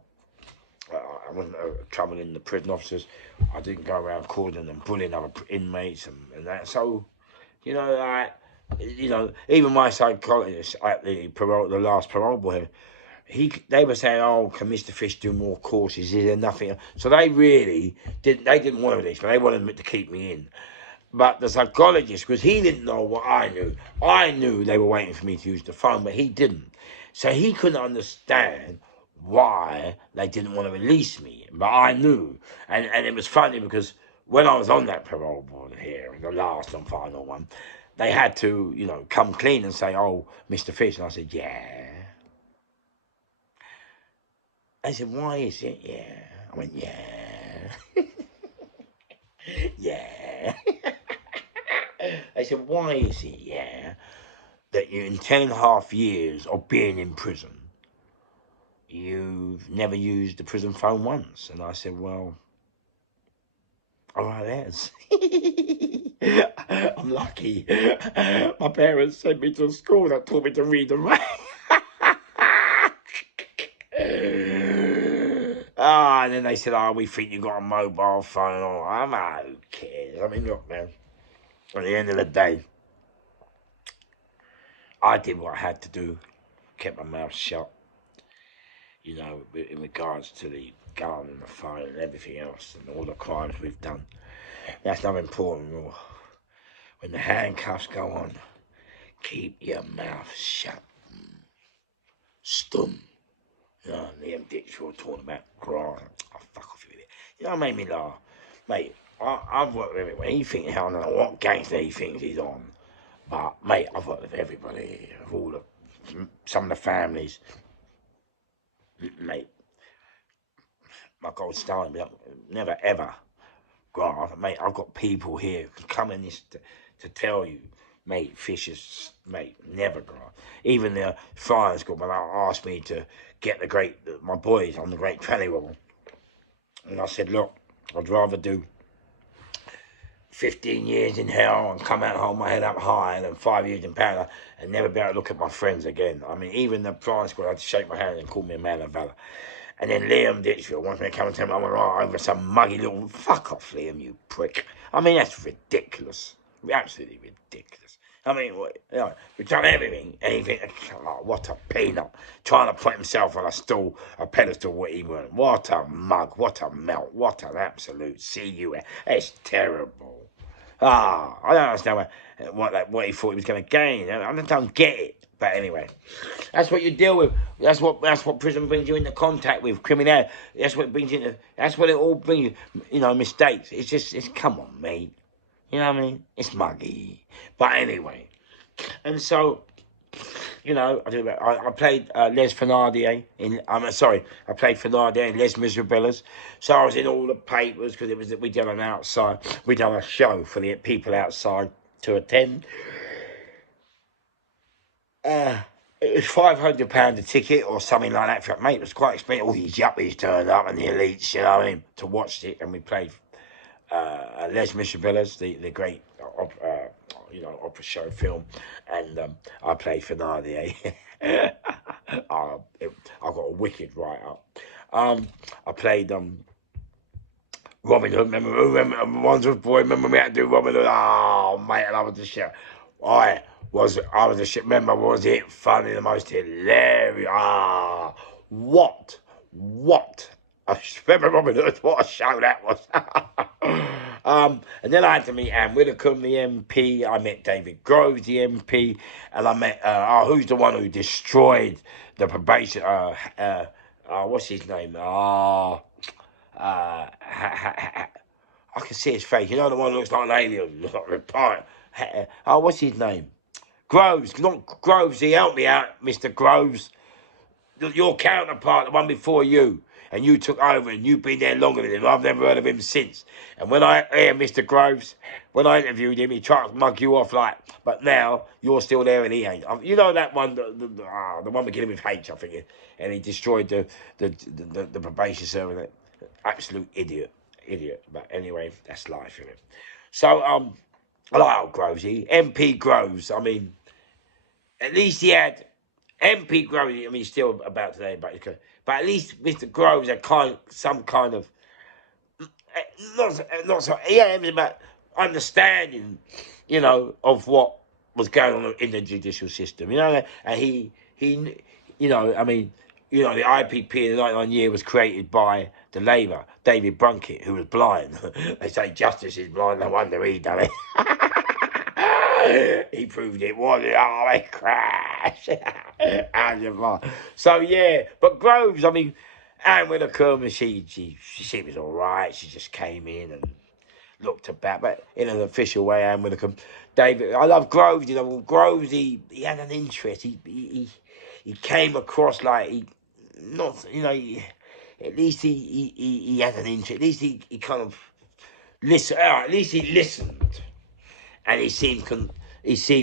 I wasn't troubling the prison officers. I didn't go around calling and bullying other inmates and that. So, you know, even my psychologist at the last parole board, they were saying, oh, can Mr. Fish do more courses? Is there nothing? So they really didn't. They didn't want to release me. They wanted to keep me in. But the psychologist, because he didn't know what I knew they were waiting for me to use the phone, but he didn't. So he couldn't understand why they didn't want to release me. But I knew. And it was funny, because when I was on that parole board here, the last and final one, they had to, you know, come clean and say, oh, Mr. Fish. And I said, yeah. They said, why is it? Yeah. I went, yeah. Yeah. They said, why is it, yeah, that you, in 10.5 years of being in prison, you've never used the prison phone once? And I said, well, all right, there's. I'm lucky. My parents sent me to school that taught me to read and write. And then they said, oh, we think you got a mobile phone. Oh, I'm like, who cares? I mean, look, man, at the end of the day, I did what I had to do, kept my mouth shut, you know, in regards to the gun and the phone and everything else and all the crimes we've done. That's not important. When the handcuffs go on, keep your mouth shut. Stum. You know, Liam Dixon talking about grass. Oh, fuck off with it. You know what made me laugh? Mate, I've worked with everyone. He thinks, I don't know what gangster he thinks he's on. But, mate, I've worked with everybody. Some of the families. Mate, my gold star, never ever grass. Mate, I've got people here coming to tell you Mate, fish is, mate, never go. Even the firing squad, when they asked me to get my boys on the Great Tranny Wobble, and I said, look, I'd rather do 15 years in hell and come out and hold my head up high than 5 years in powder and never be able to look at my friends again. I mean, even the firing squad had to shake my hand and call me a man of valour. And then Liam Ditchfield wants me to come and tell me I'm right over some muggy little... Fuck off, Liam, you prick. I mean, that's ridiculous. Absolutely ridiculous. I mean, you know, we've done everything, anything. Oh, what a peanut. Trying to put himself on a pedestal what he weren't. What a mug, what a melt, what an absolute CUS. It's terrible. I don't understand what he thought he was going to gain. I don't get it. But anyway, that's what you deal with. That's what prison brings you into contact with, criminality. That's what it all brings you, you know, mistakes. It's come on, mate. You know what I mean? It's muggy. But anyway, and so, you know, I played Les Fernandier I played Fernandier in Les Miserables. So I was in all the papers because we done a show for the people outside to attend. It was £500 a ticket or something like that for it, mate. It was quite expensive. All these yuppies turned up and the elites, you know what I mean, to watch it. And we played Les Miserables, the great opera show film, and I played Fernandier. I got a wicked write-up. I played Robin Hood. Remember Wandsworth Boy? Remember me had to do Robin Hood? Oh, mate, and I was the shit. I was a shit. Remember, was it funny? The most hilarious. What? I remember Robin Hood. What a show that was. And then I had to meet Anne Widdecombe, the MP. I met David Groves, the MP, and I met who's the one who destroyed the probation? What's his name? I can see his face. You know the one who looks like an alien, like retired. What's his name? Groves, not Groves. He helped me out, Mr. Groves. Your counterpart, the one before you. And you took over, and you've been there longer than him. I've never heard of him since. And when Mr. Groves, when I interviewed him, he tried to mug you off but now you're still there and he ain't. You know that one, the one beginning with H, I think, and he destroyed the probation service. Absolute idiot. But anyway, that's life, isn't it? So I like old Grovesy, MP Groves. I mean, at least he had MP Groves. I mean, he's still about today, but at least Mr. Groves had some kind of not so. Yeah, it was about understanding, you know, of what was going on in the judicial system. You know, and he, you know, I mean, you know, the IPP in the 99 year was created by the Labour, David Brunkett, who was blind. They say justice is blind. No wonder he done it. He proved it was. Oh, they crash. So yeah, but Groves, I mean, Anne Widdecombe, she was all right. She just came in and looked about, but in an official way, Anne Widdecombe. David, I love Groves. You know, Groves, he had an interest. He came across like he, not, you know, at least he had an interest. At least he kind of listened. At least he listened. And he seemed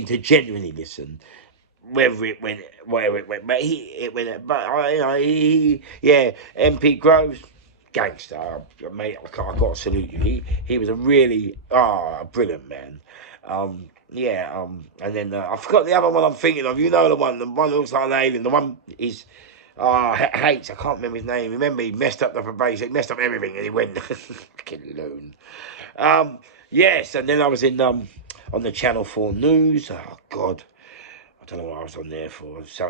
to genuinely listen, wherever it went, But MP Groves, gangster, mate. I got to salute you. He was a really brilliant man. And then I forgot the other one I'm thinking of. You know the one that looks like an alien. The one is hates. I can't remember his name. Remember, he messed up the probation, he messed up everything, and he went fucking loon. Yes, and then I was in on the Channel 4 News. Oh, God. I don't know what I was on there for. I was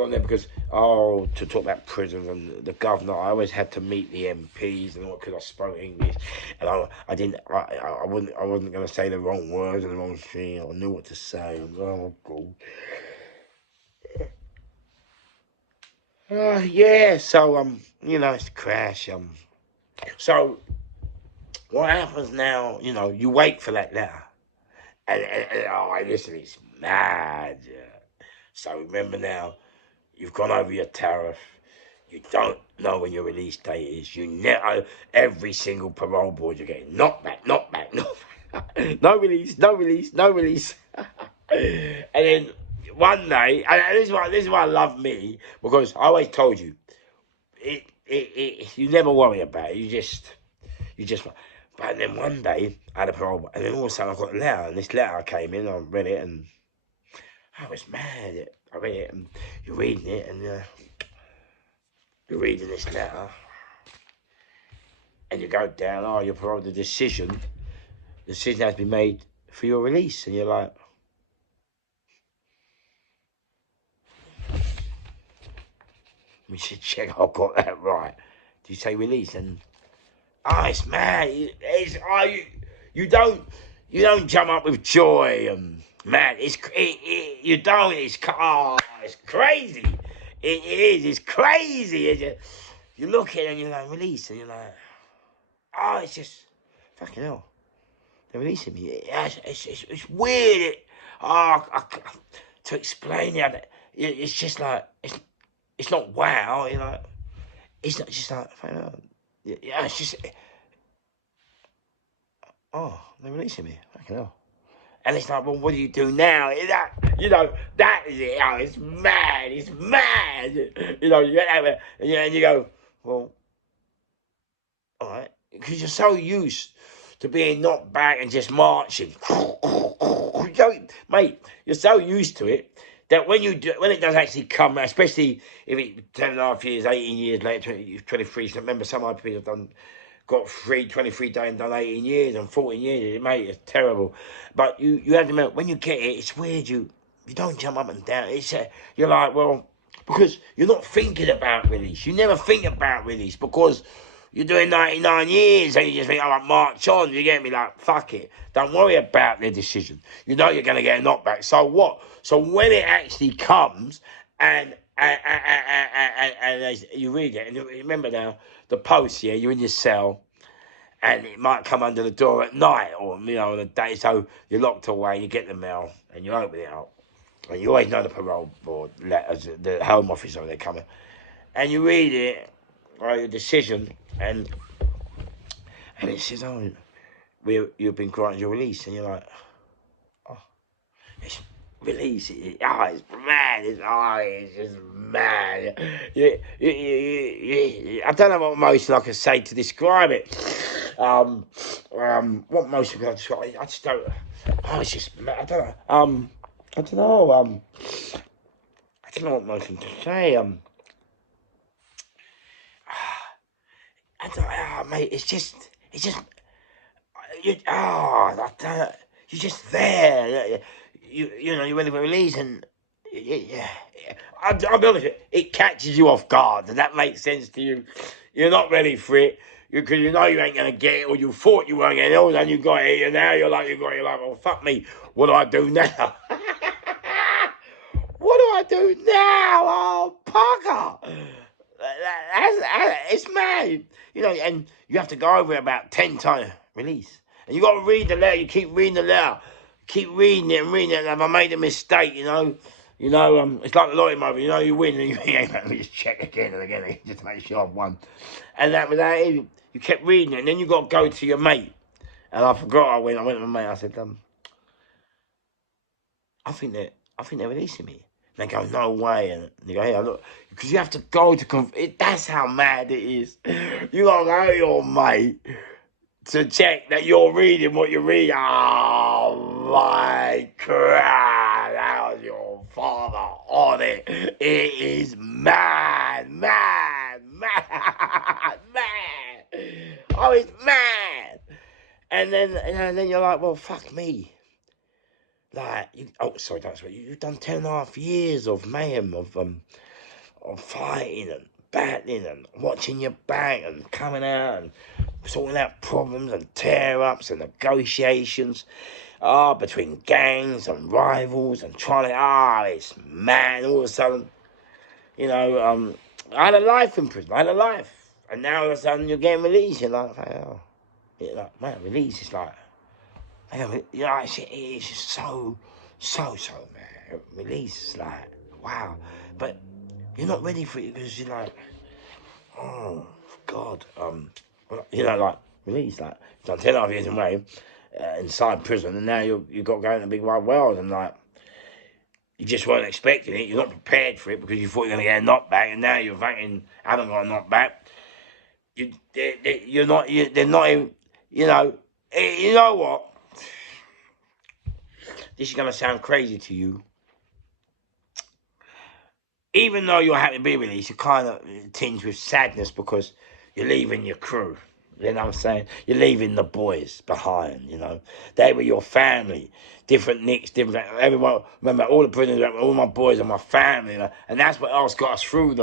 on there because, to talk about prisons and the governor. I always had to meet the MPs and all because I spoke English. And I wasn't going to say the wrong words and the wrong thing. I knew what to say. Oh, God. So, you know, it's a crash. So, what happens now, you know, you wait for that letter. And listen, it's mad. So remember now, you've gone over your tariff. You don't know when your release date is. You never, every single parole board you're getting, knock back. No release. And then one day, and this is why I love me, because I always told you, you never worry about it. You just. But then one day I had a parole, and then all of a sudden I got a letter, and this letter came in. I read it, and I was mad. I read it, and you're reading it, and you're reading this letter, and you go down. Oh, your parole, the decision has been made for your release, and you're like, we should check. I got that right. Do you say release? And it's mad. You don't jump up with joy and man. You don't. It's crazy. It is. It's crazy. You look at it and you're like release, and you're like, it's just fucking hell. They're releasing me. It's weird. To explain it, it's just like it's not wow. You know, it's not just like fucking hell. Yeah, it's just, they're releasing me. Fucking hell. And it's like, well, what do you do now? That is it. Oh, it's mad. It's mad. You get out there and you go, well, all right. Because you're so used to being knocked back and just marching. Mate, you're so used to it that when it does actually come, especially if it's 10.5 years, 18 years later, 23, so remember some other people have got 23 days and done 18 years and 14 years, mate, it's terrible. But you have to remember, when you get it, it's weird, you don't jump up and down. You're like, well, because you're not thinking about release. You never think about release because you're doing 99 years and you just think, march on. You get me? Like, fuck it. Don't worry about the decision. You know you're going to get a knockback. So what? So when it actually comes and you read it, and you remember now, the post, yeah, you're in your cell, and it might come under the door at night or, on the day, so you're locked away, you get the mail, and you open it up. And you always know the parole board letters, the Home Office, they're coming. And you read it, your decision, and it says, you've been granted your release, and you're like, it's release. It's mad. It's just mad. I don't know what emotion I can say to describe it. What emotion can I describe? I just don't. It's just mad. I don't know. I don't know. I don't know what emotion to say. I don't. Mate, it's just. I don't know. You're just there. You're ready for release, and I'll be honest with you, it catches you off guard. Does that make sense to you? You're not ready for it because you know you ain't gonna get it, or you thought you weren't getting it, and you got it, and now you're like, well, fuck me. What do I do now? What do I do now? Oh, Parker. It's mad. And you have to go over it about 10 times. Release. And you got to read the letter. You keep reading the letter. Keep reading it and reading it. And if I made a mistake, it's like the lottery mother. You win and you just check again and again just to make sure I've won. And that was that. You kept reading it, and then you got to go to your mate. And I forgot. I went to my mate. I said, I think they're releasing me. And they go, no way. And they go, hey, look, because you have to go to that's how mad it is. You got to go to your mate to check that you're reading what you read. Oh my crap, that was your father on it. It is mad. Oh, it's mad. And then you're like, well, fuck me. Like, you've done 10.5 years of mayhem, of fighting and battling and watching your back and coming out and sorting out problems and tear-ups and negotiations between gangs and rivals and trying to, it's mad. All of a sudden, I had a life in prison. I had a life. And now all of a sudden you're getting released. You're like, man, release is like, it's just so man. Release is like, wow. But you're not ready for it because you're like, oh God, like release, like you've done 10.5 years away inside prison, and now you've got to go in the big wide world, and like You just weren't expecting it. You're not prepared for it because you thought you were going to get a knockback, and now you're fucking haven't got a knockback. You're not. They're not even. You know. You know what? This is going to sound crazy to you. Even though you're happy to be released, you're kind of tinged with sadness because you're leaving your crew. You know what I'm saying? You're leaving the boys behind, you know. They were your family. Different nicks, different... Everyone, remember, all the prisoners, all my boys are my family, you know? And that's what else got us through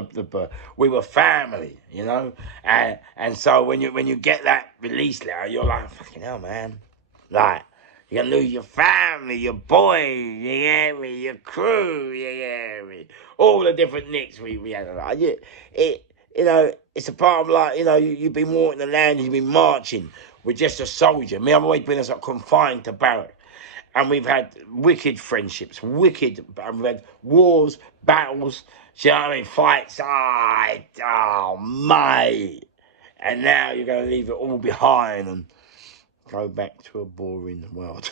we were family, you know? And so when you get that release letter, you're like, fucking hell, man. Like, you're going to lose your family, your boys, you hear me? Your crew, you hear me? All the different nicks we had. You know, it's a part of like, you know, you've been walking the land, you've been marching with just a soldier. Me, I've always been confined to barrack. And we've had wicked friendships, and we've had wars, battles, do you know what I mean? Fights, oh, mate. And now you're going to leave it all behind and go back to a boring world.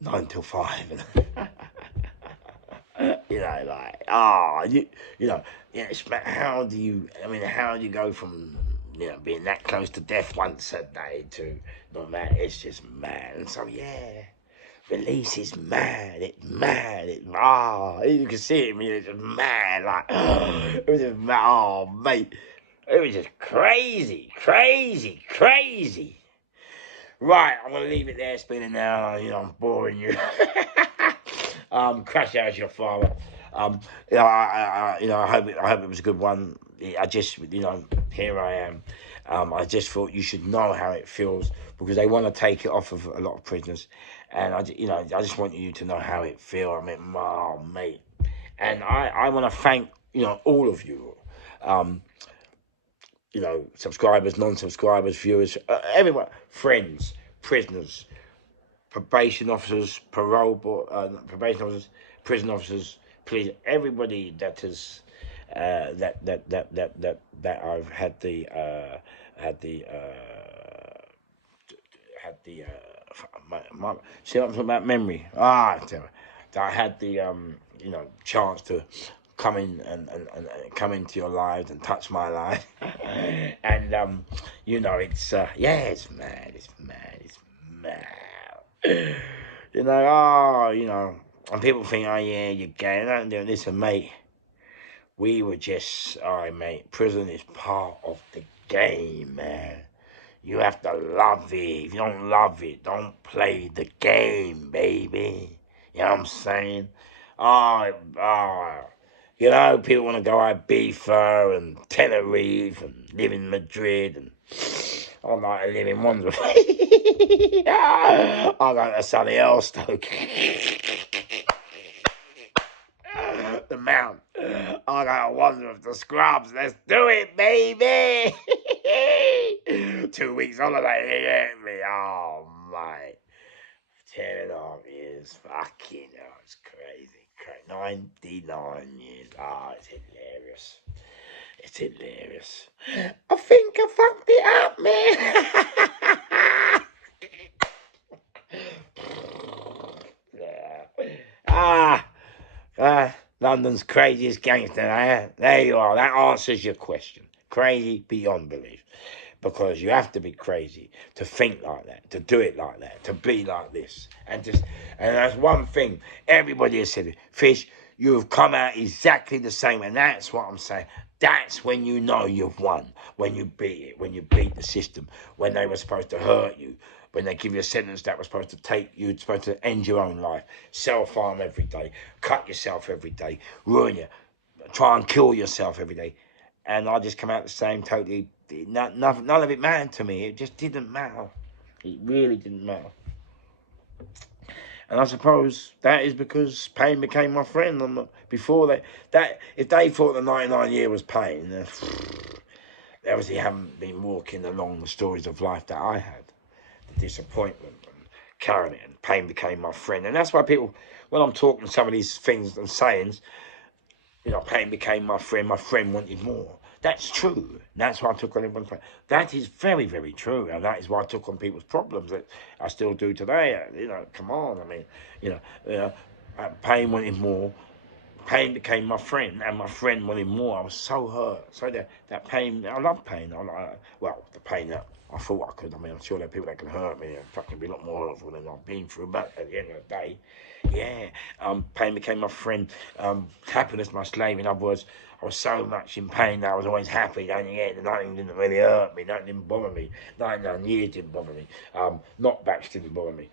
9 till 5. You know, like, you know, how do you go from, you know, being that close to death once a day to, no matter, it's just mad. And so, yeah, release is mad, it's mad, you can see it, I mean, it's just mad, like, it was just mad, oh, mate, it was just crazy. Right, I'm going to leave it there, spinning now, you know, I'm boring you. Crash out your father. You know, I hope it was a good one. I just, you know, here I am. I just thought you should know how it feels because they want to take it off of a lot of prisoners, and I just want you to know how it feels. I mean, oh, mate, and I want to thank, you know, all of you, you know, subscribers, non-subscribers, viewers, everyone, friends, prisoners, probation officers, probation officers, prison officers, please, everybody that is that I've had the see what I'm talking about, memory. That I had the you know, chance to come in and come into your lives and touch my life. And you know, it's it's mad. You know, you know, and people think, oh yeah, you're gay. Don't do it. Listen, mate, we were just, all right, mate, prison is part of the game, man. You have to love it. If you don't love it, don't play the game, baby. You know what I'm saying? You know, people want to go Ibiza and Tenerife and live in Madrid, and I like to live in Wandsworth. I go to Sunny Elstoke. The Mount. I go to Wandsworth, the Scrubs. Let's do it, baby. 2 weeks holiday, you get me? Oh, mate. 10.5 years. Fucking hell, it's crazy. 99 years. It's hilarious. It's hilarious. I think I fucked it up, man. London's craziest gangster. There you are. That answers your question. Crazy beyond belief. Because you have to be crazy to think like that, to do it like that, to be like this. And that's one thing everybody has said, Fish, you have come out exactly the same. And that's what I'm saying. That's when you know you've won. When you beat it, when you beat the system, when they were supposed to hurt you, when they give you a sentence that was supposed to take you, supposed to end your own life, self-harm every day, cut yourself every day, ruin you, try and kill yourself every day. And I just come out the same, totally, none of it mattered to me. It just didn't matter. It really didn't matter. And I suppose that is because pain became my friend. Before that if they thought the 99 year was pain, they obviously haven't been walking along the stories of life that I had. The disappointment and carrying it, and pain became my friend. And that's why people, when I'm talking some of these things and sayings, you know, pain became my friend wanted more. That's true. That's why I took on everyone's pain. That is very, very true. And that is why I took on people's problems that I still do today. Come on. I mean, pain wanted more. Pain became my friend, and my friend wanted more. I was so hurt. So that pain, I love pain. The pain that I thought I could. I mean, I'm sure there are people that can hurt me and fucking be a lot more hurtful than I've been through. But at the end of the day, yeah, pain became my friend. Happiness my slave. In other words, I was so much in pain that I was always happy. Nothing didn't really hurt me. Nothing didn't bother me. 99 years didn't bother me. Knockbacks didn't bother me.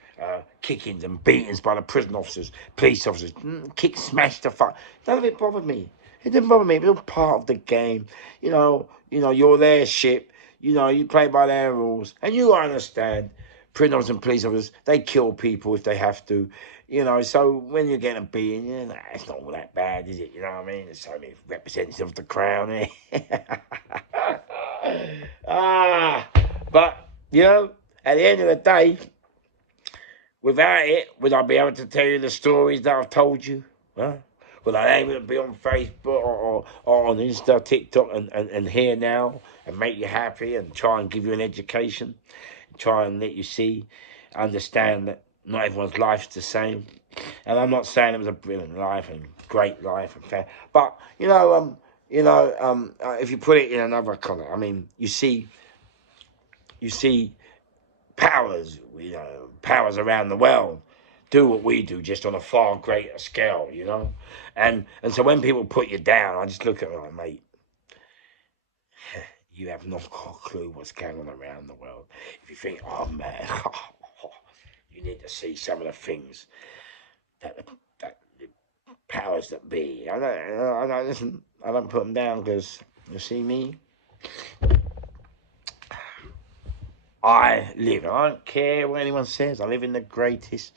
Kickings and beatings by the prison officers, police officers, smashed the fuck. None of it bothered me. It didn't bother me. It was all part of the game. You're their ship. You play by their rules, and you understand. Prison officers and police officers, they kill people if they have to. So when you're getting a beating, it's not all that bad, is it? You know what I mean? It's only representative of the crown, eh? But, at the end of the day, without it, would I be able to tell you the stories that I've told you? Huh? Would I be able to be on Facebook or on Insta, TikTok, and here now, and make you happy, and try and give you an education, try and let you understand that not everyone's life's the same. And I'm not saying it was a brilliant life and great life and fair, but if you put it in another colour, I mean, you see powers, powers around the world do what we do, just on a far greater scale, and so when people put you down, I just look at them like, mate, you have no clue what's going on around the world. If you think, oh man, you need to see some of the things that the powers that be. I don't put them down, because you see me. I don't care what anyone says. I live in the greatest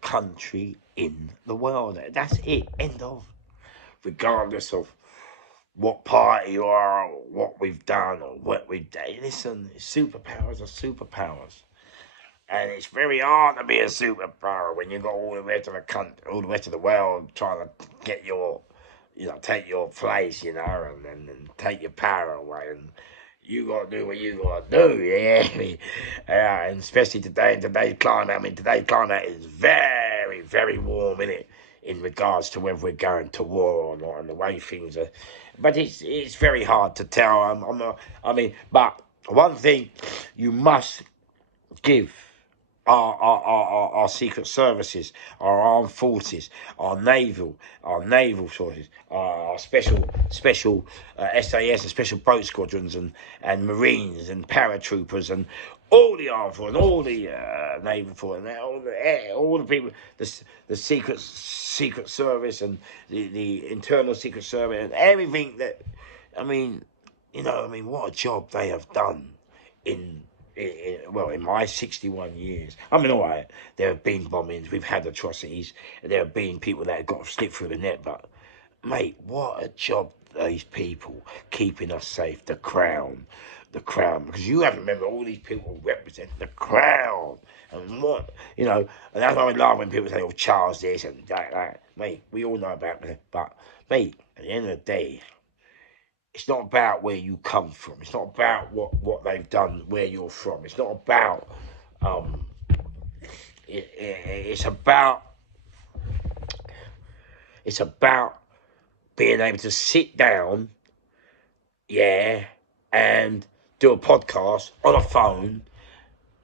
country in the world. That's it. End of. Regardless of what party you are, or what we've done, or what we've done. Listen, superpowers are superpowers. And it's very hard to be a superpower when you've got all the rest of the country, all the rest of the world trying to get take your place, and take your power away. And you got to do what you got to do, yeah. And especially today, in today's climate. I mean, today's climate is very, very warm, isn't it? In regards to whether we're going to war or not, and the way things are. But it's very hard to tell. But one thing you must give our secret services, our armed forces, our naval forces, our special SAS and special boat squadrons, and marines and paratroopers, and all the armed forces, and all the naval forces, and all the people, the secret service, and the internal secret service, and everything that, what a job they have done in my 61 years. All right, there have been bombings, we've had atrocities, there have been people that have got slipped through the net, but, mate, what a job these people keeping us safe. The crown, because you have to remember, all these people represent the crown, and and that's why I laugh when people say, oh, Charles this and that, mate, we all know about that, but, mate, at the end of the day, it's not about where you come from. It's not about what they've done where you're from. It's not about it's about being able to sit down, and do a podcast on a phone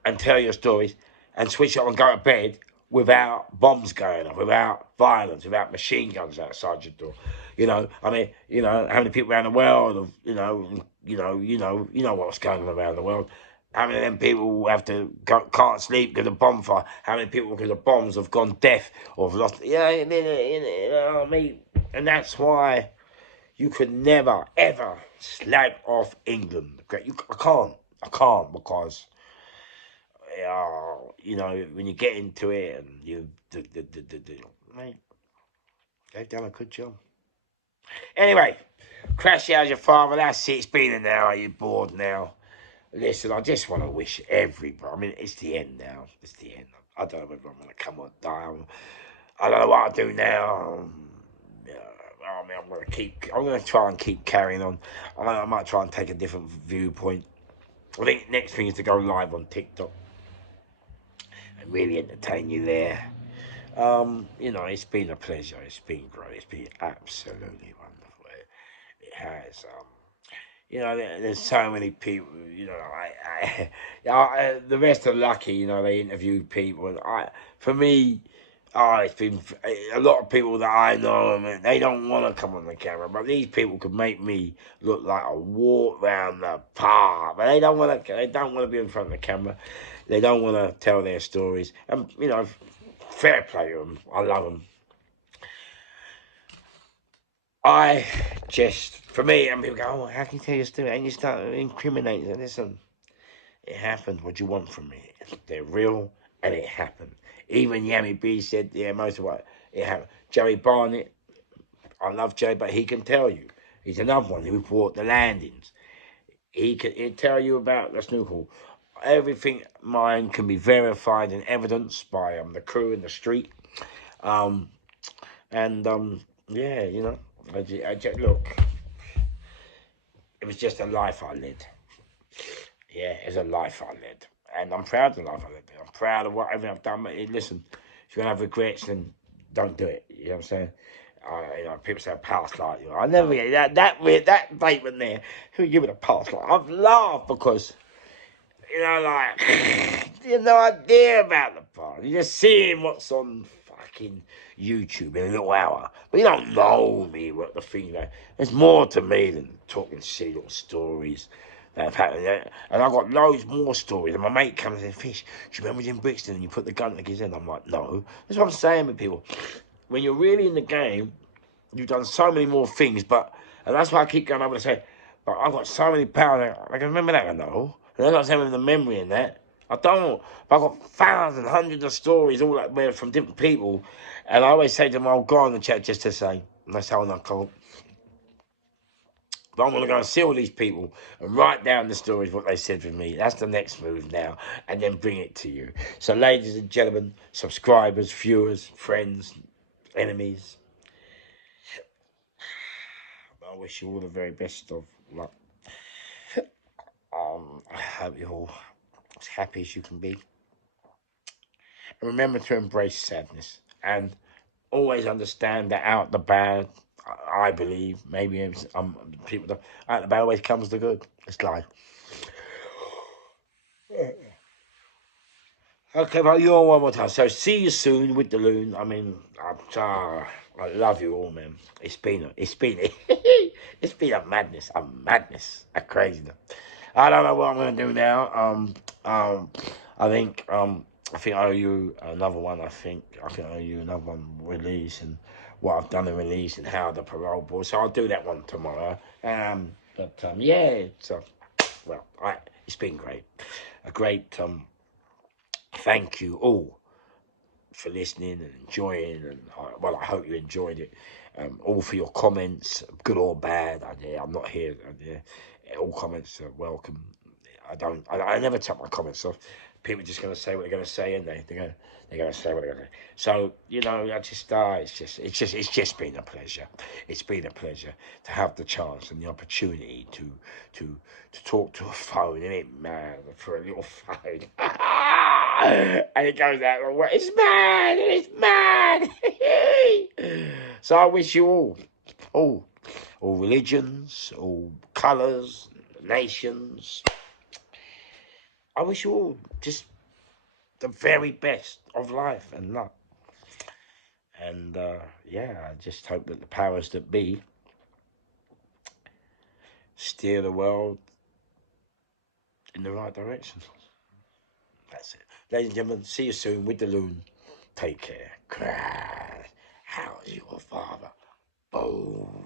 and tell your stories and switch it on and go to bed without bombs going off, without violence, without machine guns outside your door. How many people around the world, what's going on around the world. How many of them people can't sleep because of bomb fire? How many people because of bombs have gone deaf or have lost? And that's why you could never, ever slag off England. I can't, because when you get into it and mate, they've done a good job. Anyway, crash out your father. That's it. It's been an hour. You're bored now. Listen, I just want to wish everybody. It's the end now. It's the end. I don't know whether I'm going to come or die. I don't know what I do now. I mean, I'm gonna try and keep carrying on. I might try and take a different viewpoint. I think next thing is to go live on TikTok and really entertain you there. You know, it's been a pleasure. It's been great. It's been absolutely wonderful. It has. You know, there's so many people. You know, the rest are lucky. You know, they interview people. And for me, it's been a lot of people that I know. I mean, they don't want to come on the camera, but these people could make me look like a walk round the park. But they don't want to. They don't want to be in front of the camera. They don't want to tell their stories. And you know, fair play to them. I love them. For me, and people go, oh, how can you tell your story? And you start incriminating. Listen, it happened. What do you want from me? They're real, and it happened. Even Yammy B said, yeah, most of what it happened. Joey Barnett, I love Joey, but he can tell you. He's another one who bought the landings. He'll tell you about the snooker. Everything mine can be verified and evidenced by the crew in the street. Yeah, you know, I just, look, it was just a life I led. Yeah, it's a life I led. And I'm proud of the life I led. I'm proud of whatever I've done. But listen, if you're going to have regrets, then don't do it. You know what I'm saying? You know, people say past life. You know, I never get that statement there. Who you with a past life? I've laughed because, you know, like, you have no idea about the past. You're just seeing what's on fucking YouTube in a little hour. But you don't know me, what the thing, you know. There's more to me than talking silly little stories that have happened. And I've got loads more stories. And my mate comes and says, Fish, do you remember in Brixton and you put the gun to his head? I'm like, no. That's what I'm saying with people. When you're really in the game, you've done so many more things, and that's why I keep going over and say, but I've got so many pounds, I can remember that, I know. And I'm not saying with the memory in that. I don't, but I've got thousands, hundreds of stories, all that way from different people. And I always say to them, I'll go on the chat just to say, and that's how I call. But I'm going to go and see all these people and write down the stories, what they said for me. That's the next move now, and then bring it to you. So, ladies and gentlemen, subscribers, viewers, friends, enemies, I wish you all the very best of luck. I hope you're all as happy as you can be. And remember to embrace sadness and always understand that out the bad, I believe, maybe people don't, out the bad always comes the good. It's life. Okay, well, you're on one more time. So see you soon with the loon. I mean, I love you all, man. It's been a madness, a craziness. I don't know what I'm gonna do now. I think I owe you another one. I think I owe you another one release and what I've done in release and how the parole board. So I'll do that one tomorrow. Yeah. So it's been great. A great thank you all for listening and enjoying, and I hope you enjoyed it. All for your comments, good or bad. I'm not here. All comments are welcome. I never take my comments off. People are just going to say what they're going to say, and they're going to say what they're going to say. So you know, it's just been a pleasure. It's been a pleasure to have the chance and the opportunity to talk to a phone, isn't it, man? For a little phone. And it goes that way. It's mad. So I wish you all religions, all colours, nations. I wish you all just the very best of life and luck. And I just hope that the powers that be steer the world in the right direction. That's it. Ladies and gentlemen, see you soon with the loon. Take care. Crash. How's your father? Oh.